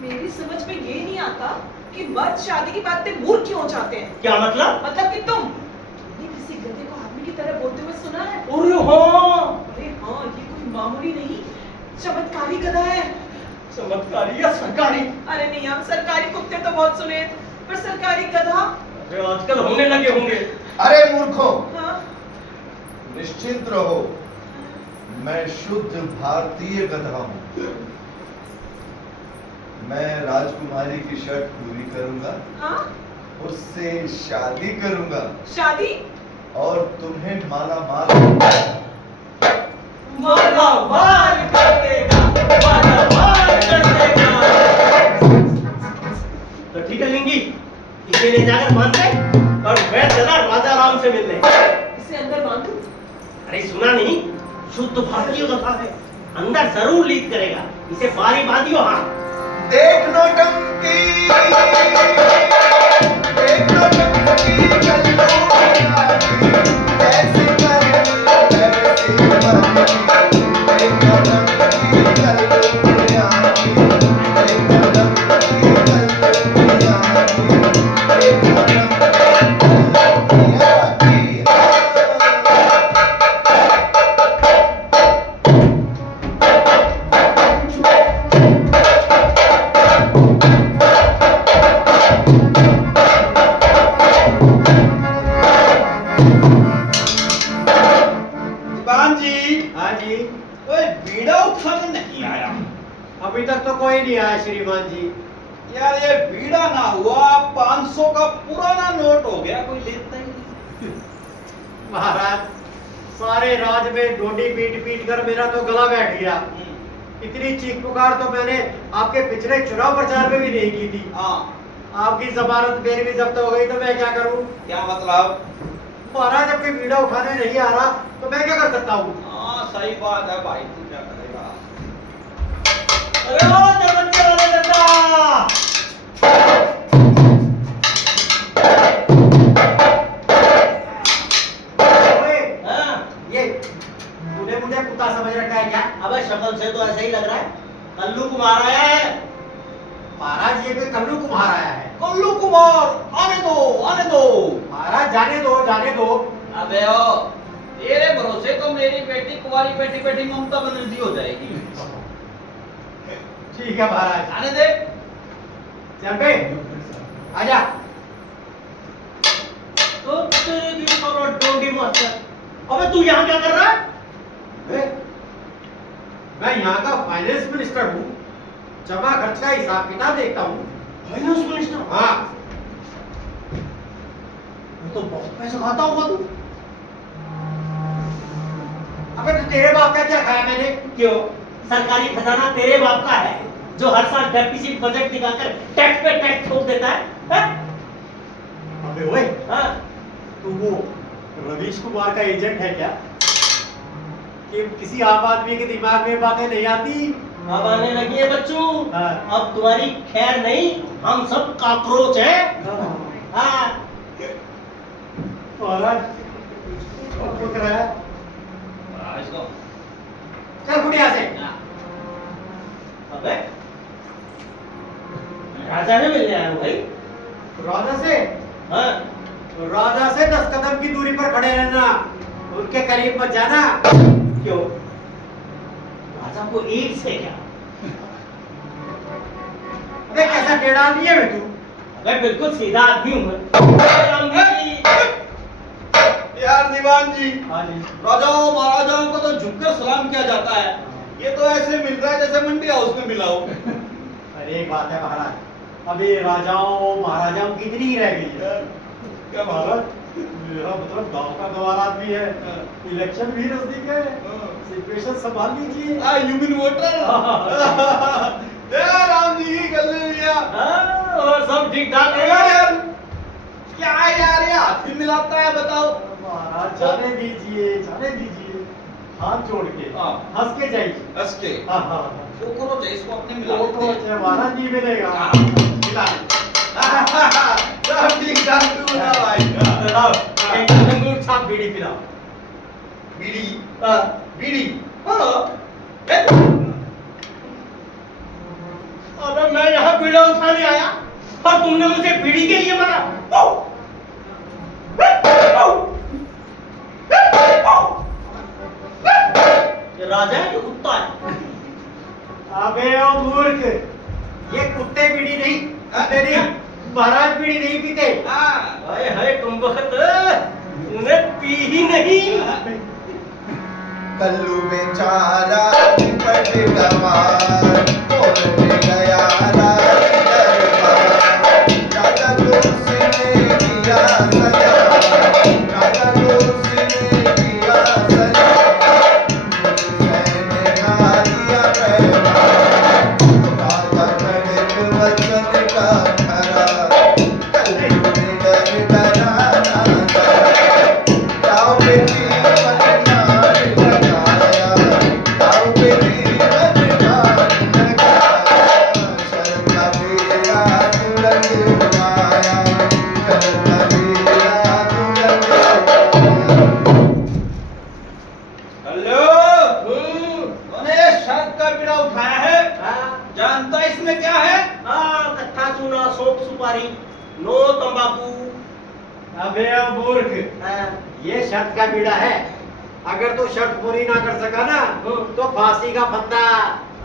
मेरी समझ में ये नहीं आता कि मर्द शादी की बात पे मूर्ख क्यों हो जाते हैं। क्या मतलब? मतलब कि तुमने किसी गधे को आदमी की तरह बोलते हुए सुना है? अरे हाँ, अरे हाँ, ये कोई मामूली नहीं, चमत्कारी गधा है। चमत्कारी या सरकारी? अरे नहीं, हम सरकारी कुत्ते तो बहुत सुने हैं, पर सरकारी गधा? अरे आजकल होने लगे होंगे। अरे मूर्खों, हाँ? निश्चिंत रहो, मैं शुद्ध भारतीय गधा हूँ। मैं राजकुमारी की शर्त पूरी करूंगा, हाँ? उससे शादी करूंगा शादी? और तुम्हें माला माल माला माल कर देगा, माला माल कर देगा। ले जाकर बांध दे और मैं चला राजा राम से मिलने। इसे अंदर बांधू? अरे सुना नहीं, शुद्ध भारतीय कथा है, अंदर जरूर लीक करेगा, इसे बारी बांधियो। हाँ देख नौटंकी, देख नौटंकी कल्लू कैसे करनी कैसे बननी, देख नौटंकी कल्लू देख नौटंकी कल्लू देख दीवान जी, हाँ जी, कोई बीड़ा उठाने नहीं आया। अभी तक तो कोई नहीं आया श्रीमान जी। यार ये बीड़ा ना हुआ 500 का पुराना नोट हो गया, कोई लेता ही नहीं। महाराज, सारे राज में डोडी पीट पीट कर मेरा तो गला बैठ गया। इतनी चीख पुकार तो मैंने आपके पिछले चुनाव प्रचार में भी नहीं की थी। हाँ, आपकी जमानत मेरी भी जब्त हो गई तो मैं क्या करूं? क्या मतलब? महाराज, जब कोई बीड़ा उठाने नहीं आ रहा तो मैं क्या कर सकता हूँ? हाँ सही बात है भाई, तू क्या करेगा? अरे ओ दरवाजे वाले दादा, ओए, हाँ ये तूने मुझे कुत्ता समझ रखा है क्या? अबे शक्ल से तो ऐसा ही लग रहा है, कल्लू कुमार आया है। महाराज, ये कोई कल्लू कुम्हार आया है। कल्लू कुमार, आने दो आने दो। महाराज, जाने दो जाने दो। अबे ओ, तेरे भरोसे तो मेरी बेटी कुंवारी बेटी बेटी ममता बनर्जी हो जाएगी। ठीक है महाराज, आने दे। चल बे, आजा। तो तेरे की साला डोंगी मास्टर, अबे तू यहाँ क्या कर रहा है? मैं यहाँ का फाइनेंस मिनिस्टर हूँ, जमा खर्च का हिसाब किताब देखता हूँ। Finance minister? हाँ, तो बहुत पैसा खाता होगा तू। अबे तो तेरे बाप का क्या खाया मैंने? क्यों? सरकारी खजाना तेरे बाप का है, जो हर साल डेफिसिट बजट दिखाकर टैक्स पे टैक्स ठोक देता है, हैं? अबे ओए, हाँ? तू वो रवीश कुमार का एजेंट है क्या? कि किसी आम आदमी के दिमाग में बातें नहीं आती? अब आने लगी है बच्चों, हाँ। अब तुम्हारी खैर नहीं, हम सब काकरोच हैं। हाँ। महाराज, रुक रहा है। इसको चल कुटिया से। अबे राजा ने मिलने आया हूँ भाई। राजा से? हाँ? राजा से 10 कदम की दूरी पर खड़े रहना, उनके करीब मत जाना। क्यों? राजा को एड्स है क्या? अबे कैसा टेढ़ा आदमी है बे तू? अबे बिल्कुल सीधा आदमी हूँ मैं। राम जी। यार दीवान जी, हाँ जी। राजाओं महाराजाओं को तो झुककर सलाम किया जाता है, ये तो ऐसे मिल रहा है जैसे मंडी हाउस में मिला हो। अरे एक बात है महाराज, अभी राजाओं महाराजाओं की इतनी ही रह गई है। क्या महाराज, मेरा मतलब गांव का गवार आदमी है, इलेक्शन भी नजदीक है, सिचुएशन संभाल लीजिए। You mean voter? Ram ji की कर लिया। हाँ, और सब ठीक ठाक है। यार क्या यार, ये हाथ ही मिलाता है, बताओ। महाराज जाने दीजिए, हाथ जोड़ के, हाँ। हंस के जाइए। हंस के हाँ हाँ हाँ। वो करो चाहिए, इसको अपने मिला वो लेते तो हैं। अच्छा महाराज जी मिलेगा। हाँ, मिला ले। सब ठीक ठाक तू बता भाई। एक अंगूर छाप बीड़ी पिलाओ। बीड़ी हाँ। बीड़ी अबे मैं यहाँ बीड़ा उठाने आया और तुमने मुझे बीड़ी के लिए मारा। ये राजा है कि कुत्ता है? अबे ओ मूर्ख, ये कुत्ते बीड़ी नहीं, तेरी महाराज बीड़ी नहीं पीते। हाय हाय कुंभकत, तूने पी ही नहीं। कल्लू बेचारा निपट गवार तोड़ने गया राज दरबार। राजा को उसने दिया सजा, राजा को उसने दिया सजा। मैंने खा लिया पैमान, राजा कड़क वचन का खरा। कल्लू ने हेलो तूने ये शर्त का बीड़ा उठाया है, जानता है इसमें क्या है? कत्था चूना, सौंफ सुपारी, नो तंबाकू। अबे मूर्ख, ये शर्त का बीड़ा है। अगर तू शर्त पूरी ना कर सका ना तो फांसी का फंदा।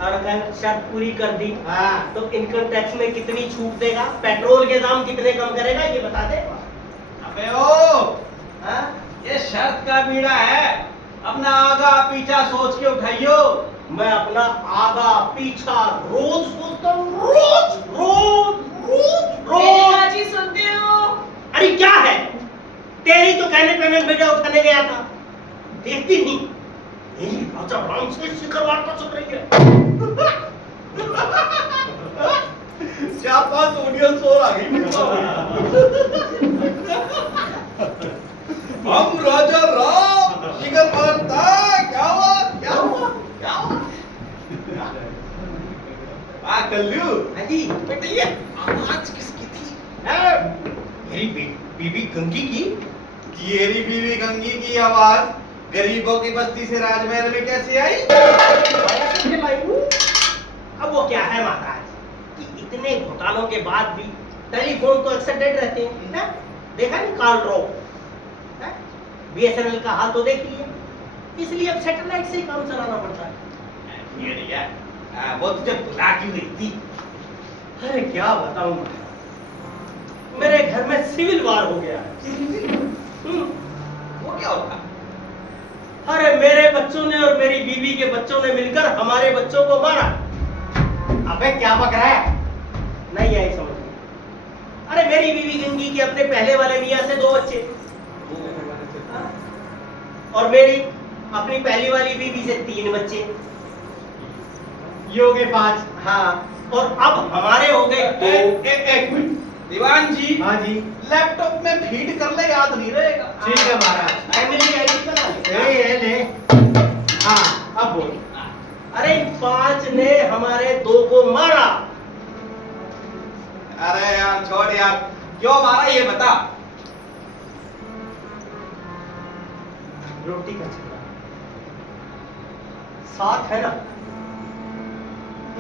और अगर शर्त पूरी कर दी हाँ। तो इनकम टैक्स में कितनी छूट देगा, पेट्रोल के दाम कितने कम करेगा, ये बता दे। अबे ओ, हाँ? ये शर्त का बीड़ा है, अपना आगा पीछा सोच के उठाइयो। मैं अपना आगा पीछा रोज सोचता हूँ, रोज रोज रोज मेरी रोज। बाजी सुनते हो? अरे क्या है, तेरी तो कहने पे मैं बेटा उठाने गया था, देखती नहीं मेरी राजा राम से शिखर वार्ता चल रही है। 4-5 ऑडियंस और आ गई। हम राजा राम शिखर वार्ता, क्या हुआ क्या हुआ क्या हुआ? कल्लू हाँ जी, बेटा ये आवाज किसकी थी? मेरी बीबी गंगी की। तेरी बीवी गंगी की आवाज गरीबों की बस्ती से राजमहल में कैसे आई? अब वो क्या है महाराज कि इतने घोटालों के बाद भी टेलीफोन तो एक्सेप्टेड रहते हैं ना? देखा नहीं कार्ल ड्रॉप, बीएसएनएल का हाल तो देख लिया, इसलिए अब सैटेलाइट से ही काम चलाना पड़ता है। ये लिया, वो तुझे बुला क्यों रही थी? अरे क्या बताऊं मैं, मेरे घर में सिविल वार हो गया है। वो क्या होता? अरे मेरे बच्चों ने और मेरी बीवी के बच्चों ने मिलकर हमारे बच्चों को मारा। अबे क्या बक रहा है? नहीं आई समझ में। अरे मेरी बीवी गंगी के अपने पहले वाले मियां से 2 बच्चे, और मेरी अपनी पहली वाली बीवी से 3 बच्चे। ये हो गए 5। हाँ, और अब हमारे हो गए 2। एक मिनट दीवान जी, हाँ जी, लैपटॉप में फीड कर ले, याद नहीं रहेगा। ठीक है महाराज। फैमिली आईडी बना ले। ये ले। हाँ, अब बोल। अरे इन 5 ने हमारे 2 को मारा। अरे यार छोड़ यार, क्यों मारा ये बता। रोटी का झगड़ा साथ है ना,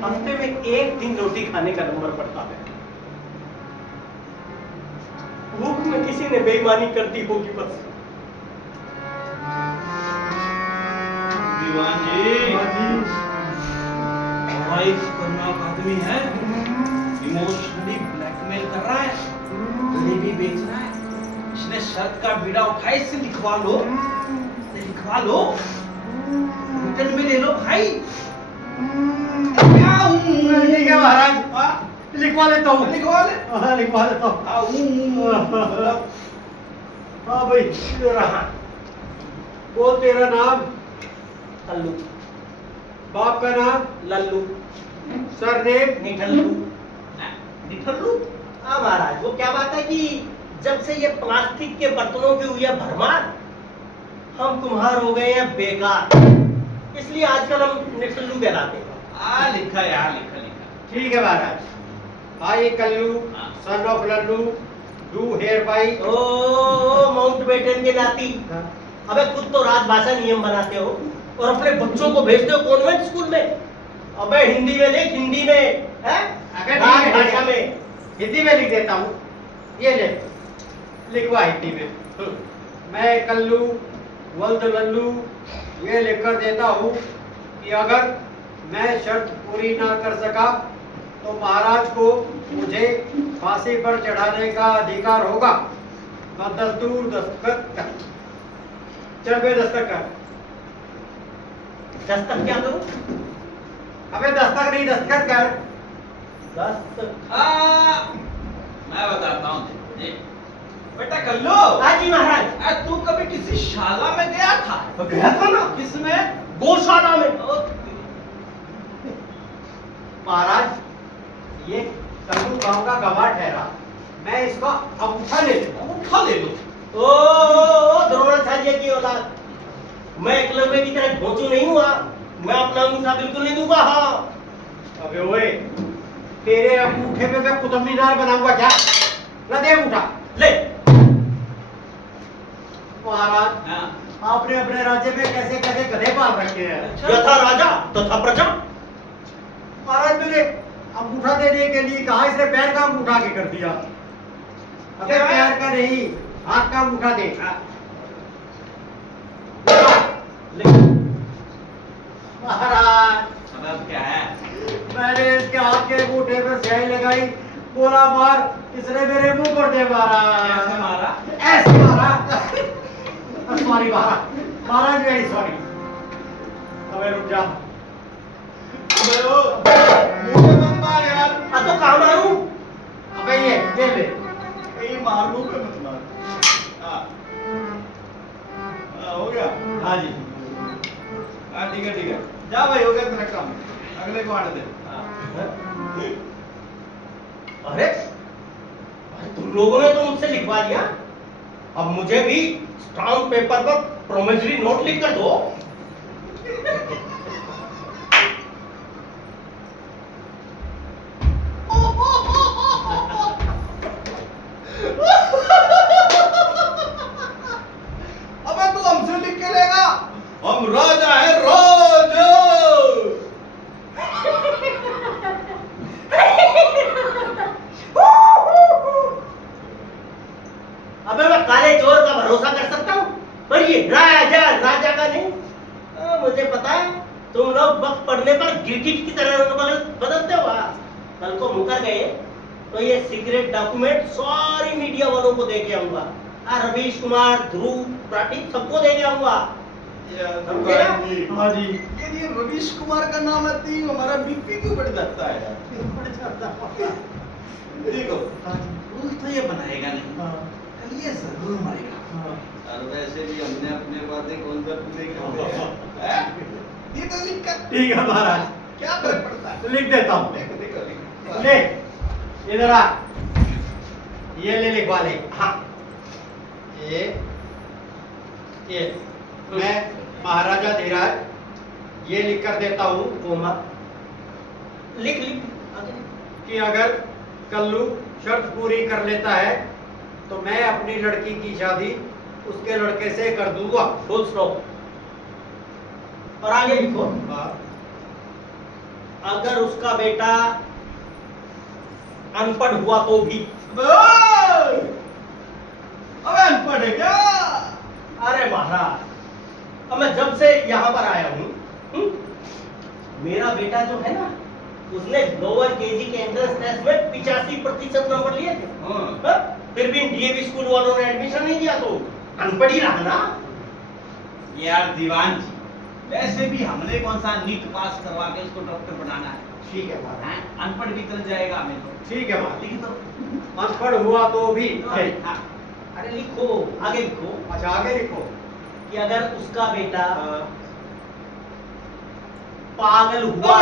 हफ्ते में 1 दिन रोटी खाने का नंबर पड़ता है। भूख में किसी ने बेईमानी कर दी होगी बस। दीवान जी, हाँ जी। भाई खतरनाक आदमी है, इमोशनली ब्लैकमेल कर रहा है, गरीबी बेच रहा है। इसने शर्त का बीड़ा उठाया, इससे लिखवा लो, लिखवा लो, रिटर्न में ले लो भाई। क्या हूँ? ठीक है महाराज, हाँ, लिखवा लेता हूँ। लिखवा ले। हाँ, लिखवा लेता हूँ। हाँ भाई, रहा। बोल तेरा नाम। कल्लू, बाप का नाम। लल्लू, सरनेम। निठल्लू। निठल्लू? हाँ महाराज, वो क्या बात है कि जब से ये प्लास्टिक के बर्तनों की हुई है भरमार, हम तुम्हार हो गए हैं बेकार, इसलिए आजकल हम निठल्लू कहलाते हैं। लिखा यार, लिखा लिखा। ठीक है महाराज। I Kallu, son of Lallu, do hereby. ओ माउंट बेटन के नाती, अबे खुद तो राजभाषा नियम बनाते हो और अपने बच्चों को भेजते हो कॉन्वेंट स्कूल में। अबे हिंदी में लिख, हिंदी में, है? अबे ठीक है, राजभाषा में। हिंदी में लिख देता हूँ। ये ले, लिखवा हिंदी में। मैं कल्लू वल्द लल्लू ये लिखकर देता हूँ कि अगर मैं शर्त पूरी ना कर सका तो महाराज को मुझे फांसी पर चढ़ाने का अधिकार होगा। दस्तूर दस्तखत कर। चल बे दस्तखत कर। दस्तक क्या करूं? अबे दस्तक नहीं, दस्तखत कर। दस्तक। मैं बताता हूँ तुझे। बेटा कल्लू, हाँ जी महाराज। तू कभी किसी शाला में गया था? तो गया था ना, किसमें? गौशाला में। महाराज, ये कल्लू गांव का गवाह ठहरा। मैं इसका अंगूठा ले लूं। उठा ले लो। ओ द्रोणाचार्य की औलाद, मैं एकलव्य की तरह भोंचू नहीं हुआ, मैं अपना अंगूठा बिल्कुल नहीं दूंगा। हाँ, अबे ओए, तेरे अंगूठे पे मैं कुतुब मीनार बनाऊंगा क्या? ना दे अंगूठा। ले। महाराज, हाँ। आपने अपने राज्य में कैसे कैसे गधे पाल रखे हैं। यथा राजा तथा प्रजा। महाराज मैंने अंगूठा देने के लिए कहा, इसने पैर का अंगूठा आगे कर दिया। अबे पैर का नहीं, हाथ का अंगूठा दे। महाराज अब क्या है? मैंने इसके हाथ के अंगूठे पर स्याही लगाई, बोला मार, इसने मेरे मुंह पर दे मारा। कैसे मारा? ऐसे मारा। सॉरी महाराज वेरी सॉरी। अबे रुक जा। अबे ओ, मुंह में मत मार यार। तो कहाँ मारूं? अबे ये ले ले। कहीं मार मुंह पे मत मार। हाँ। हाँ, हो गया? हाँ जी। हाँ, ठीक है। जा भाई, हो गया तेरा काम। अगले को आने दे। अरे तुम लोगों ने तो मुझसे लिखवा दिया, अब मुझे भी स्टाम्प पेपर पर प्रोमिसरी नोट लिख कर दो। अबे तू हमसे लिख के लेगा? हम राजा है, राजा। अबे मैं काले चोर का भरोसा कर सकता हूँ, पर ये राजा राजा का नहीं। मुझे पता है तुम लोग वक्त पड़ने पर गिरगिट की तरह बदलते हो। कल को मुकर गए तो ये सीक्रेट डॉक्यूमेंट सारी मीडिया वालों को दे के आऊंगा। रवीश कुमार, ध्रुव, प्राटिक सबको दे के आऊंगा। समझे ना? हाँ जी। ये रवीश कुमार का नाम आती है, हमारा बीपी क्यों बढ़ जाता है यार? देखो, रूल तो ये बनाएगा नहीं, कल ये जरूर मरेगा। और वैसे भी हमने अपने वादे कौन सा पूरे कर दिए हैं? ये तो लिख कर ठीक है महाराज, क्या फर्क पड़ता है? लिख देता हूँ। देखो। ले इधर आ, ये ले लिखवा ले। हाँ। ये मैं महाराजा धीराज ये लिख कर देता हूँ कोमल लिख लिख आगे। कि अगर कल्लू शर्त पूरी कर लेता है तो मैं अपनी लड़की की शादी उसके लड़के से कर दूंगा। Full stop. और आगे लिखो, अगर उसका बेटा अनपढ़ हुआ तो भी। अबे अनपढ़ है क्या? अरे महाराज, अब मैं जब से यहाँ पर आया हूँ, मेरा बेटा जो है ना, उसने लोअर केजी के एंट्रेंस टेस्ट में 85% नंबर लिए थे। हाँ? फिर भी डीएवी स्कूल वालों ने एडमिशन नहीं दिया, तो अनपढ़ ही रहा ना। यार दीवान जी, वैसे भी हमने कौन सा नीट पास करवा के उसको डॉक्टर बनाना है? ठीक है महाराज, हैं? अनपढ़ भी चल जाएगा हमें तो। ठीक है महाराज। लिख दो। अनपढ़ हुआ तो भी। हाँ। अरे लिखो, आगे लिखो अच्छा आगे लिखो कि अगर उसका बेटा पागल हुआ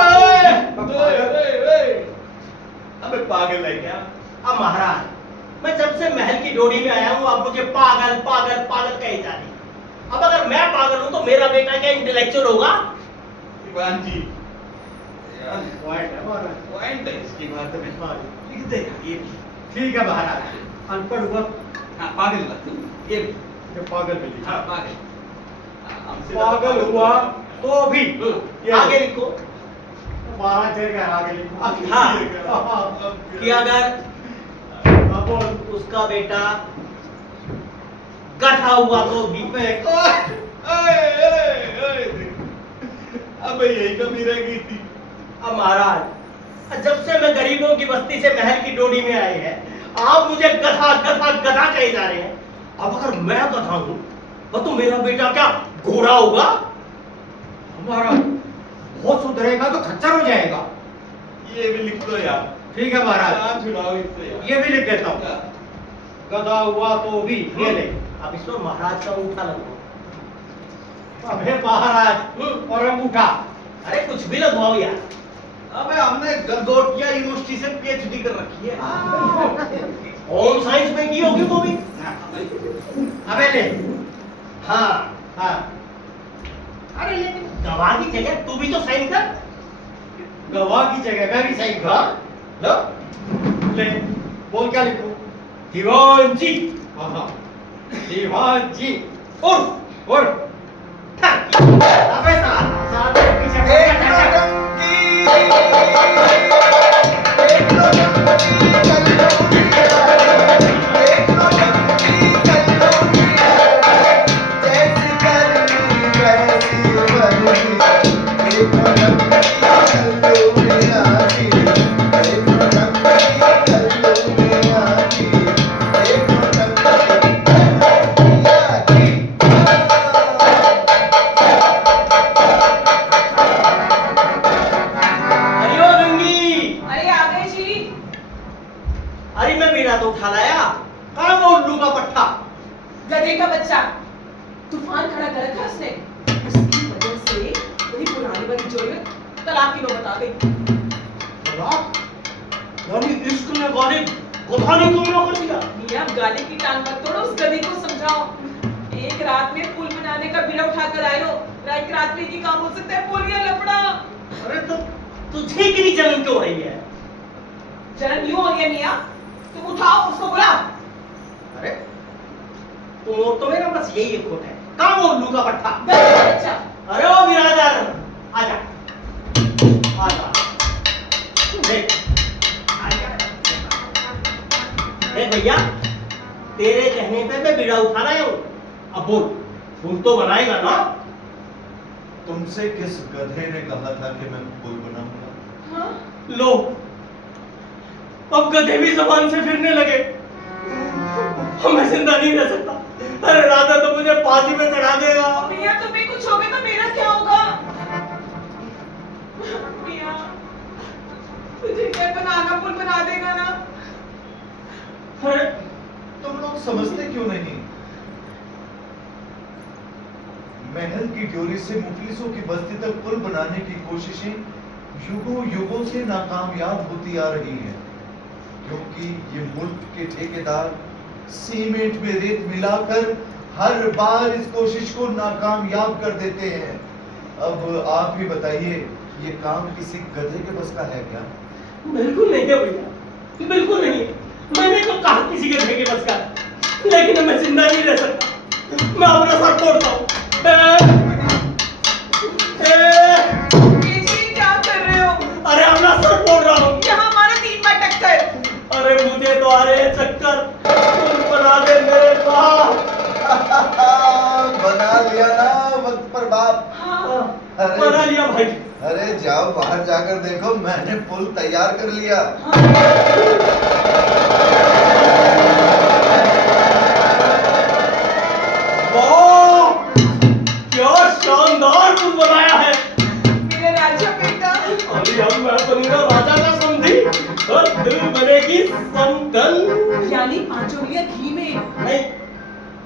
अबे पागल है क्या? अब महाराज, मैं जब से महल की डोरी में आया हूँ, आप मुझे पागल पागल पागल कहे जा रहे हैं। अब अगर मैं पागल हूँ तो मेरा बेटा क्या इंटेलेक्चुअल होगा? दीवान जी, यार पॉइंट है महाराज। पॉइंट है इसकी बात में। लिख दे ये भी। ठीक है महाराज, अनपढ़ हुआ हाँ, पागल बात ये भी। तो पागल भी लिखा। हाँ, पागल। हमसे पागल हुआ तो भी। ये आगे लिखो महाराज फिर क्या आगे लिखो। हाँ। कि अगर उसका बेटा गधा हुआ तो भी। अबे यही कमी रह गई थी। अब महाराज, जब से मैं गरीबों की बस्ती से महल की डोरी में आए हैं, आप मुझे गधा गधा गधा कहे जा रहे हैं। अब अगर मैं गधा हूं तो मेरा बेटा क्या घोड़ा होगा? हमारा बहुत सुधरेगा तो खच्चर हो जाएगा। ये भी लिख दो यार। ठीक है महाराज, कहाँ छुड़ाओ इससे यार। ये भी लिख देता हूँ। गधा हुआ तो भी। ये ले। अब इसमें महाराज का अंगूठा लगवाओ। अबे महाराज और अंगूठा। अरे कुछ भी लगवाओ यार। अबे हमने गदोटिया यूनिवर्सिटी से पीएचडी कर रखी है। होम साइंस में की होगी वो भी। अबे ले। हाँ। हाँ अरे लेकिन गवाह की जगह तू भी तो साइन कर। गवाह की जगह मैं भी सही हाँ? लो ले। बोल क्या लिखूं? दीवान जी। हाँ हाँ, दीवान जी। उर्फ तलाक की नौबत आ गई। तलाक? यानी इश्क ने गालिब गोधानी को मना कर दिया। मियां गाली की टांग मत तोड़ो, उस गधी को समझाओ। एक रात में पुल बनाने का बीड़ा उठाकर आए हो, एक रात में ही काम हो सकता है, पुल या लफड़ा। अरे तो तुझे इतनी जलन क्यों रही है? जलन यूं हो रही है मियां, तुम उठाओ उसको, बुलाओ। अरे तो मेरा बस यही एक खोट है, काम और लू का पट्टा। अच्छा अरे ओ बिरादर, आजा आजा, देख देख भैया, तेरे कहने पे मैं बीड़ा उठा रहा हूँ। अब बोल, पुल तो बनाएगा ना? तुमसे किस गधे ने कहा था कि मैं पुल बनाऊंगा? हाँ? लो, अब गधे भी जबान से फिरने लगे। मैं जिंदा नहीं रह सकता। अरे राधा तो मुझे फांसी पे चढ़ा देगा। मियां तुम्हें कुछ हो गया तो मेरा क्या होगा? मियां तुझे क्या बनाना, पुल बना देगा ना? अरे तुम लोग समझते क्यों नहीं? महल की ड्योरी से मुफलिसों की बस्ती तक पुल बनाने की कोशिशें युगों युगों से नाकामयाब होती आ रही हैं, क्योंकि ये मुल्क के ठेकेदार सीमेंट में रेत मिलाकर हर बार इस कोशिश को नाकामयाब कर देते हैं। अब आप ही बताइए, ये काम किसी गधे के बस का है क्या? बिल्कुल नहीं है भैया, बिल्कुल नहीं। मैंने तो कहा किसी के के बस का, लेकिन मैं जिंदा नहीं रह सकता। मैं अपना सर तोड़ता हूँ। जी क्या कर रहे हो? अरे अपना सर तोड़ रहा हूँ। यहाँ हमारा 3 बार टक्कर। अरे मुझे तो आ रहे हैं चक्कर। तुम बना दे मेरे बाप। बना लिया ना वक्त पर बाप। हाँ। अरे बना लिया भाई। अरे जाओ बाहर जाकर देखो, मैंने पुल तैयार कर लिया। वाह, क्या शानदार पुल बनाया है। मेरे राजा बेटा। अभी अब मैं बनूंगा राजा का समधी और दिल बनेगी समतल। यानी 5 उंगलियां घी में। नहीं,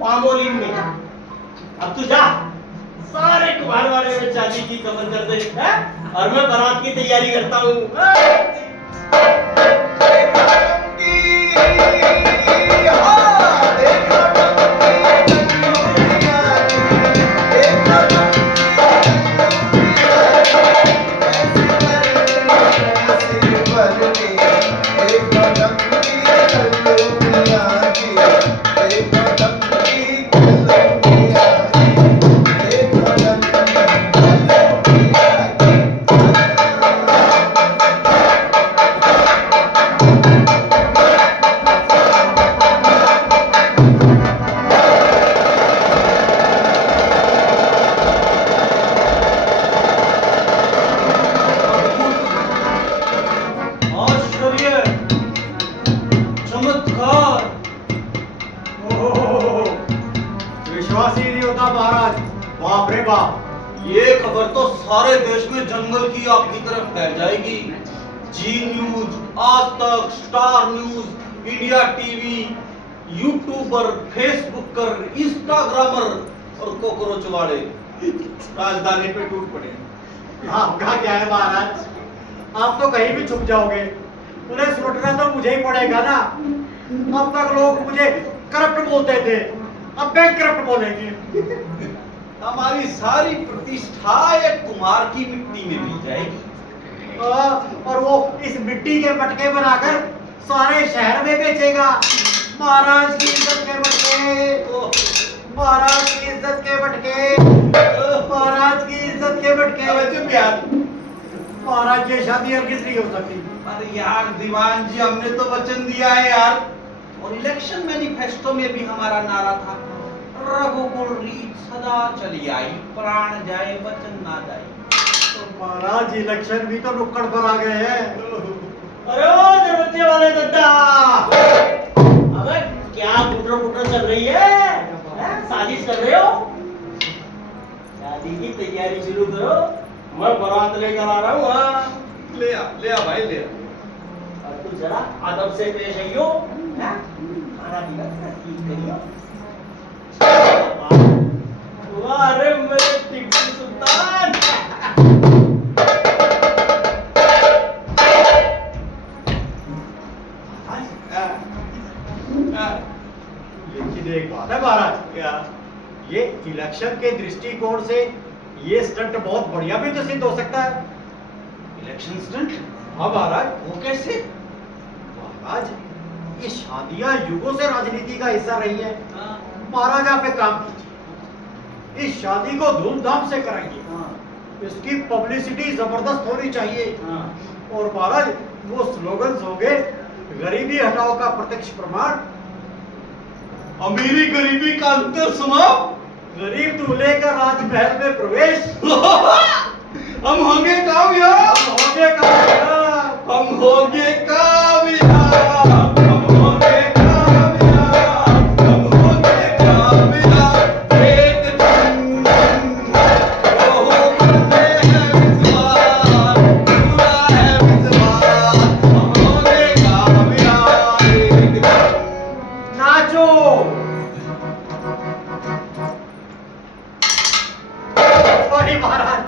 पामोलिन में। अब तू जा, सारे कुमार वाले में चांदी की कमर कर दे, हैं? और मैं बारात की तैयारी करता हूँ। आश्चर्य, चमत्कार। विश्वास ही नहीं होता महाराज, बाप रे बाप। ये खबर तो सारे देश में जंगल की आग की तरफ फैल जाएगी। जी News, Aaj Tak, Star News, India TV, YouTuber, Facebooker, Instagrammer और कॉकरोच वाले राजधानी पे टूट पड़े। आपका क्या है महाराज, आप तो कहीं भी छुप जाओगे, उन्हें सुलटना तो मुझे ही पड़ेगा ना। अब तक लोग मुझे करप्ट बोलते थे, अब बैंक करप्ट बोलेंगे। हमारी सारी प्रतिष्ठा एक कुमार की मिट्टी में मिल जाएगी। और वो इस मिट्टी के मटके बनाकर सारे शहर में बेचेगा। महाराज की इज्जत के मटके, महाराज की इज्जत के मटके, महाराज की इज्जत के मटके। महाराज ये शादी हरगिज नहीं हो सकती। अरे यार दीवान जी, हमने तो वचन दिया है यार, और इलेक्शन मैनिफेस्टो में भी हमारा नारा था, रघुकुल रीत सदा चली आई, प्राण जाए वचन ना जाए। तो महाराज इलेक्शन भी तो नुक्कड़ पर आ गए हैं। अरे ओ दरवाजे वाले दद्दा, अबे क्या गुटर गुटर चल रही है? हैं? साजिश कर रहे हो? शादी की तैयारी शुरू करो, मैं बारात लेकर आ रहा हूँ। हाँ, ले आ भाई ले आ। और तू जरा अदब से पेश आइयो, हैं? खाना पीना ठीक करियो। वाह रे मेरे टिप्पू सुल्तान। इलेक्शन के दृष्टिकोण से ये स्टंट बहुत बढ़िया भी तो सिद्ध हो सकता है। Election stunt? हाँ महाराज। वो कैसे? महाराज, ये शादियां युगों से राजनीति का हिस्सा रही है। हाँ, महाराजा पे काम कीजिए, इस शादी को धूमधाम से कराइए, हाँ, इसकी पब्लिसिटी जबरदस्त होनी चाहिए। हाँ। और महाराज, वो स्लोगन्स होंगे, गरीबी हटाओ का प्रत्यक्ष प्रमाण, अमीरी गरीबी का अंतर समाप्त। गरीब दूल्हे का राजमहल में प्रवेश। हम होंगे कामयाब। हम होंगे कामयाब। हम होंगे कामयाब। हम होंगे कामयाब। हम होंगे कामयाब एक दिन। ओ करते हैं विश्वास, पूरा है विश्वास। हम होंगे कामयाब एक दिन। नाचो। सॉरी महाराज,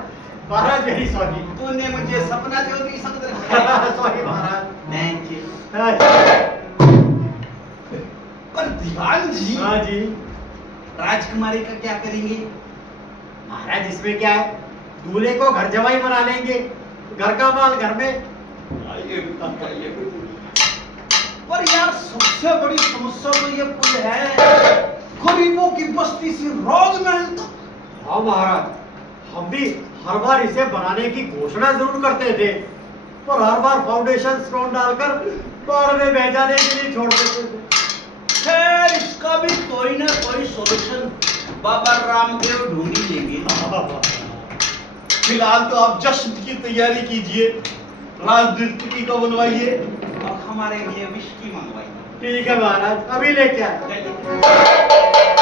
महाराज वेरी सॉरी। तूने मुझे सपना चौधरी समझ रखा है। Sorry Maharaj. Thank you. हाँ पर दीवान जी, जी। राजकुमारी का क्या करेंगे? महाराज, इसमें क्या है, दूल्हे को घर जमाई बना लेंगे, घर का माल घर में। पर यार, सबसे बड़ी समस्या तो ये पुल है, गरीबों की बस्ती से राजमहल तक। हाँ महाराज, हम भी हर बार इसे बनाने की घोषणा जरूर करते थे, पर हर बार फाउंडेशन स्टोन डालकर बाढ़ में बह जाने के लिए छोड़ देते थे। खैर, इसका भी कोई ना कोई सॉल्यूशन बाबा रामदेव ढूंढ ही लेंगे। फिलहाल तो आप जश्न की तैयारी कीजिए, राजनीति को बनवाइए और हमारे लिए विस्की मंगवाइए। ठीक है महाराज, अभी लेके आए। चलिए।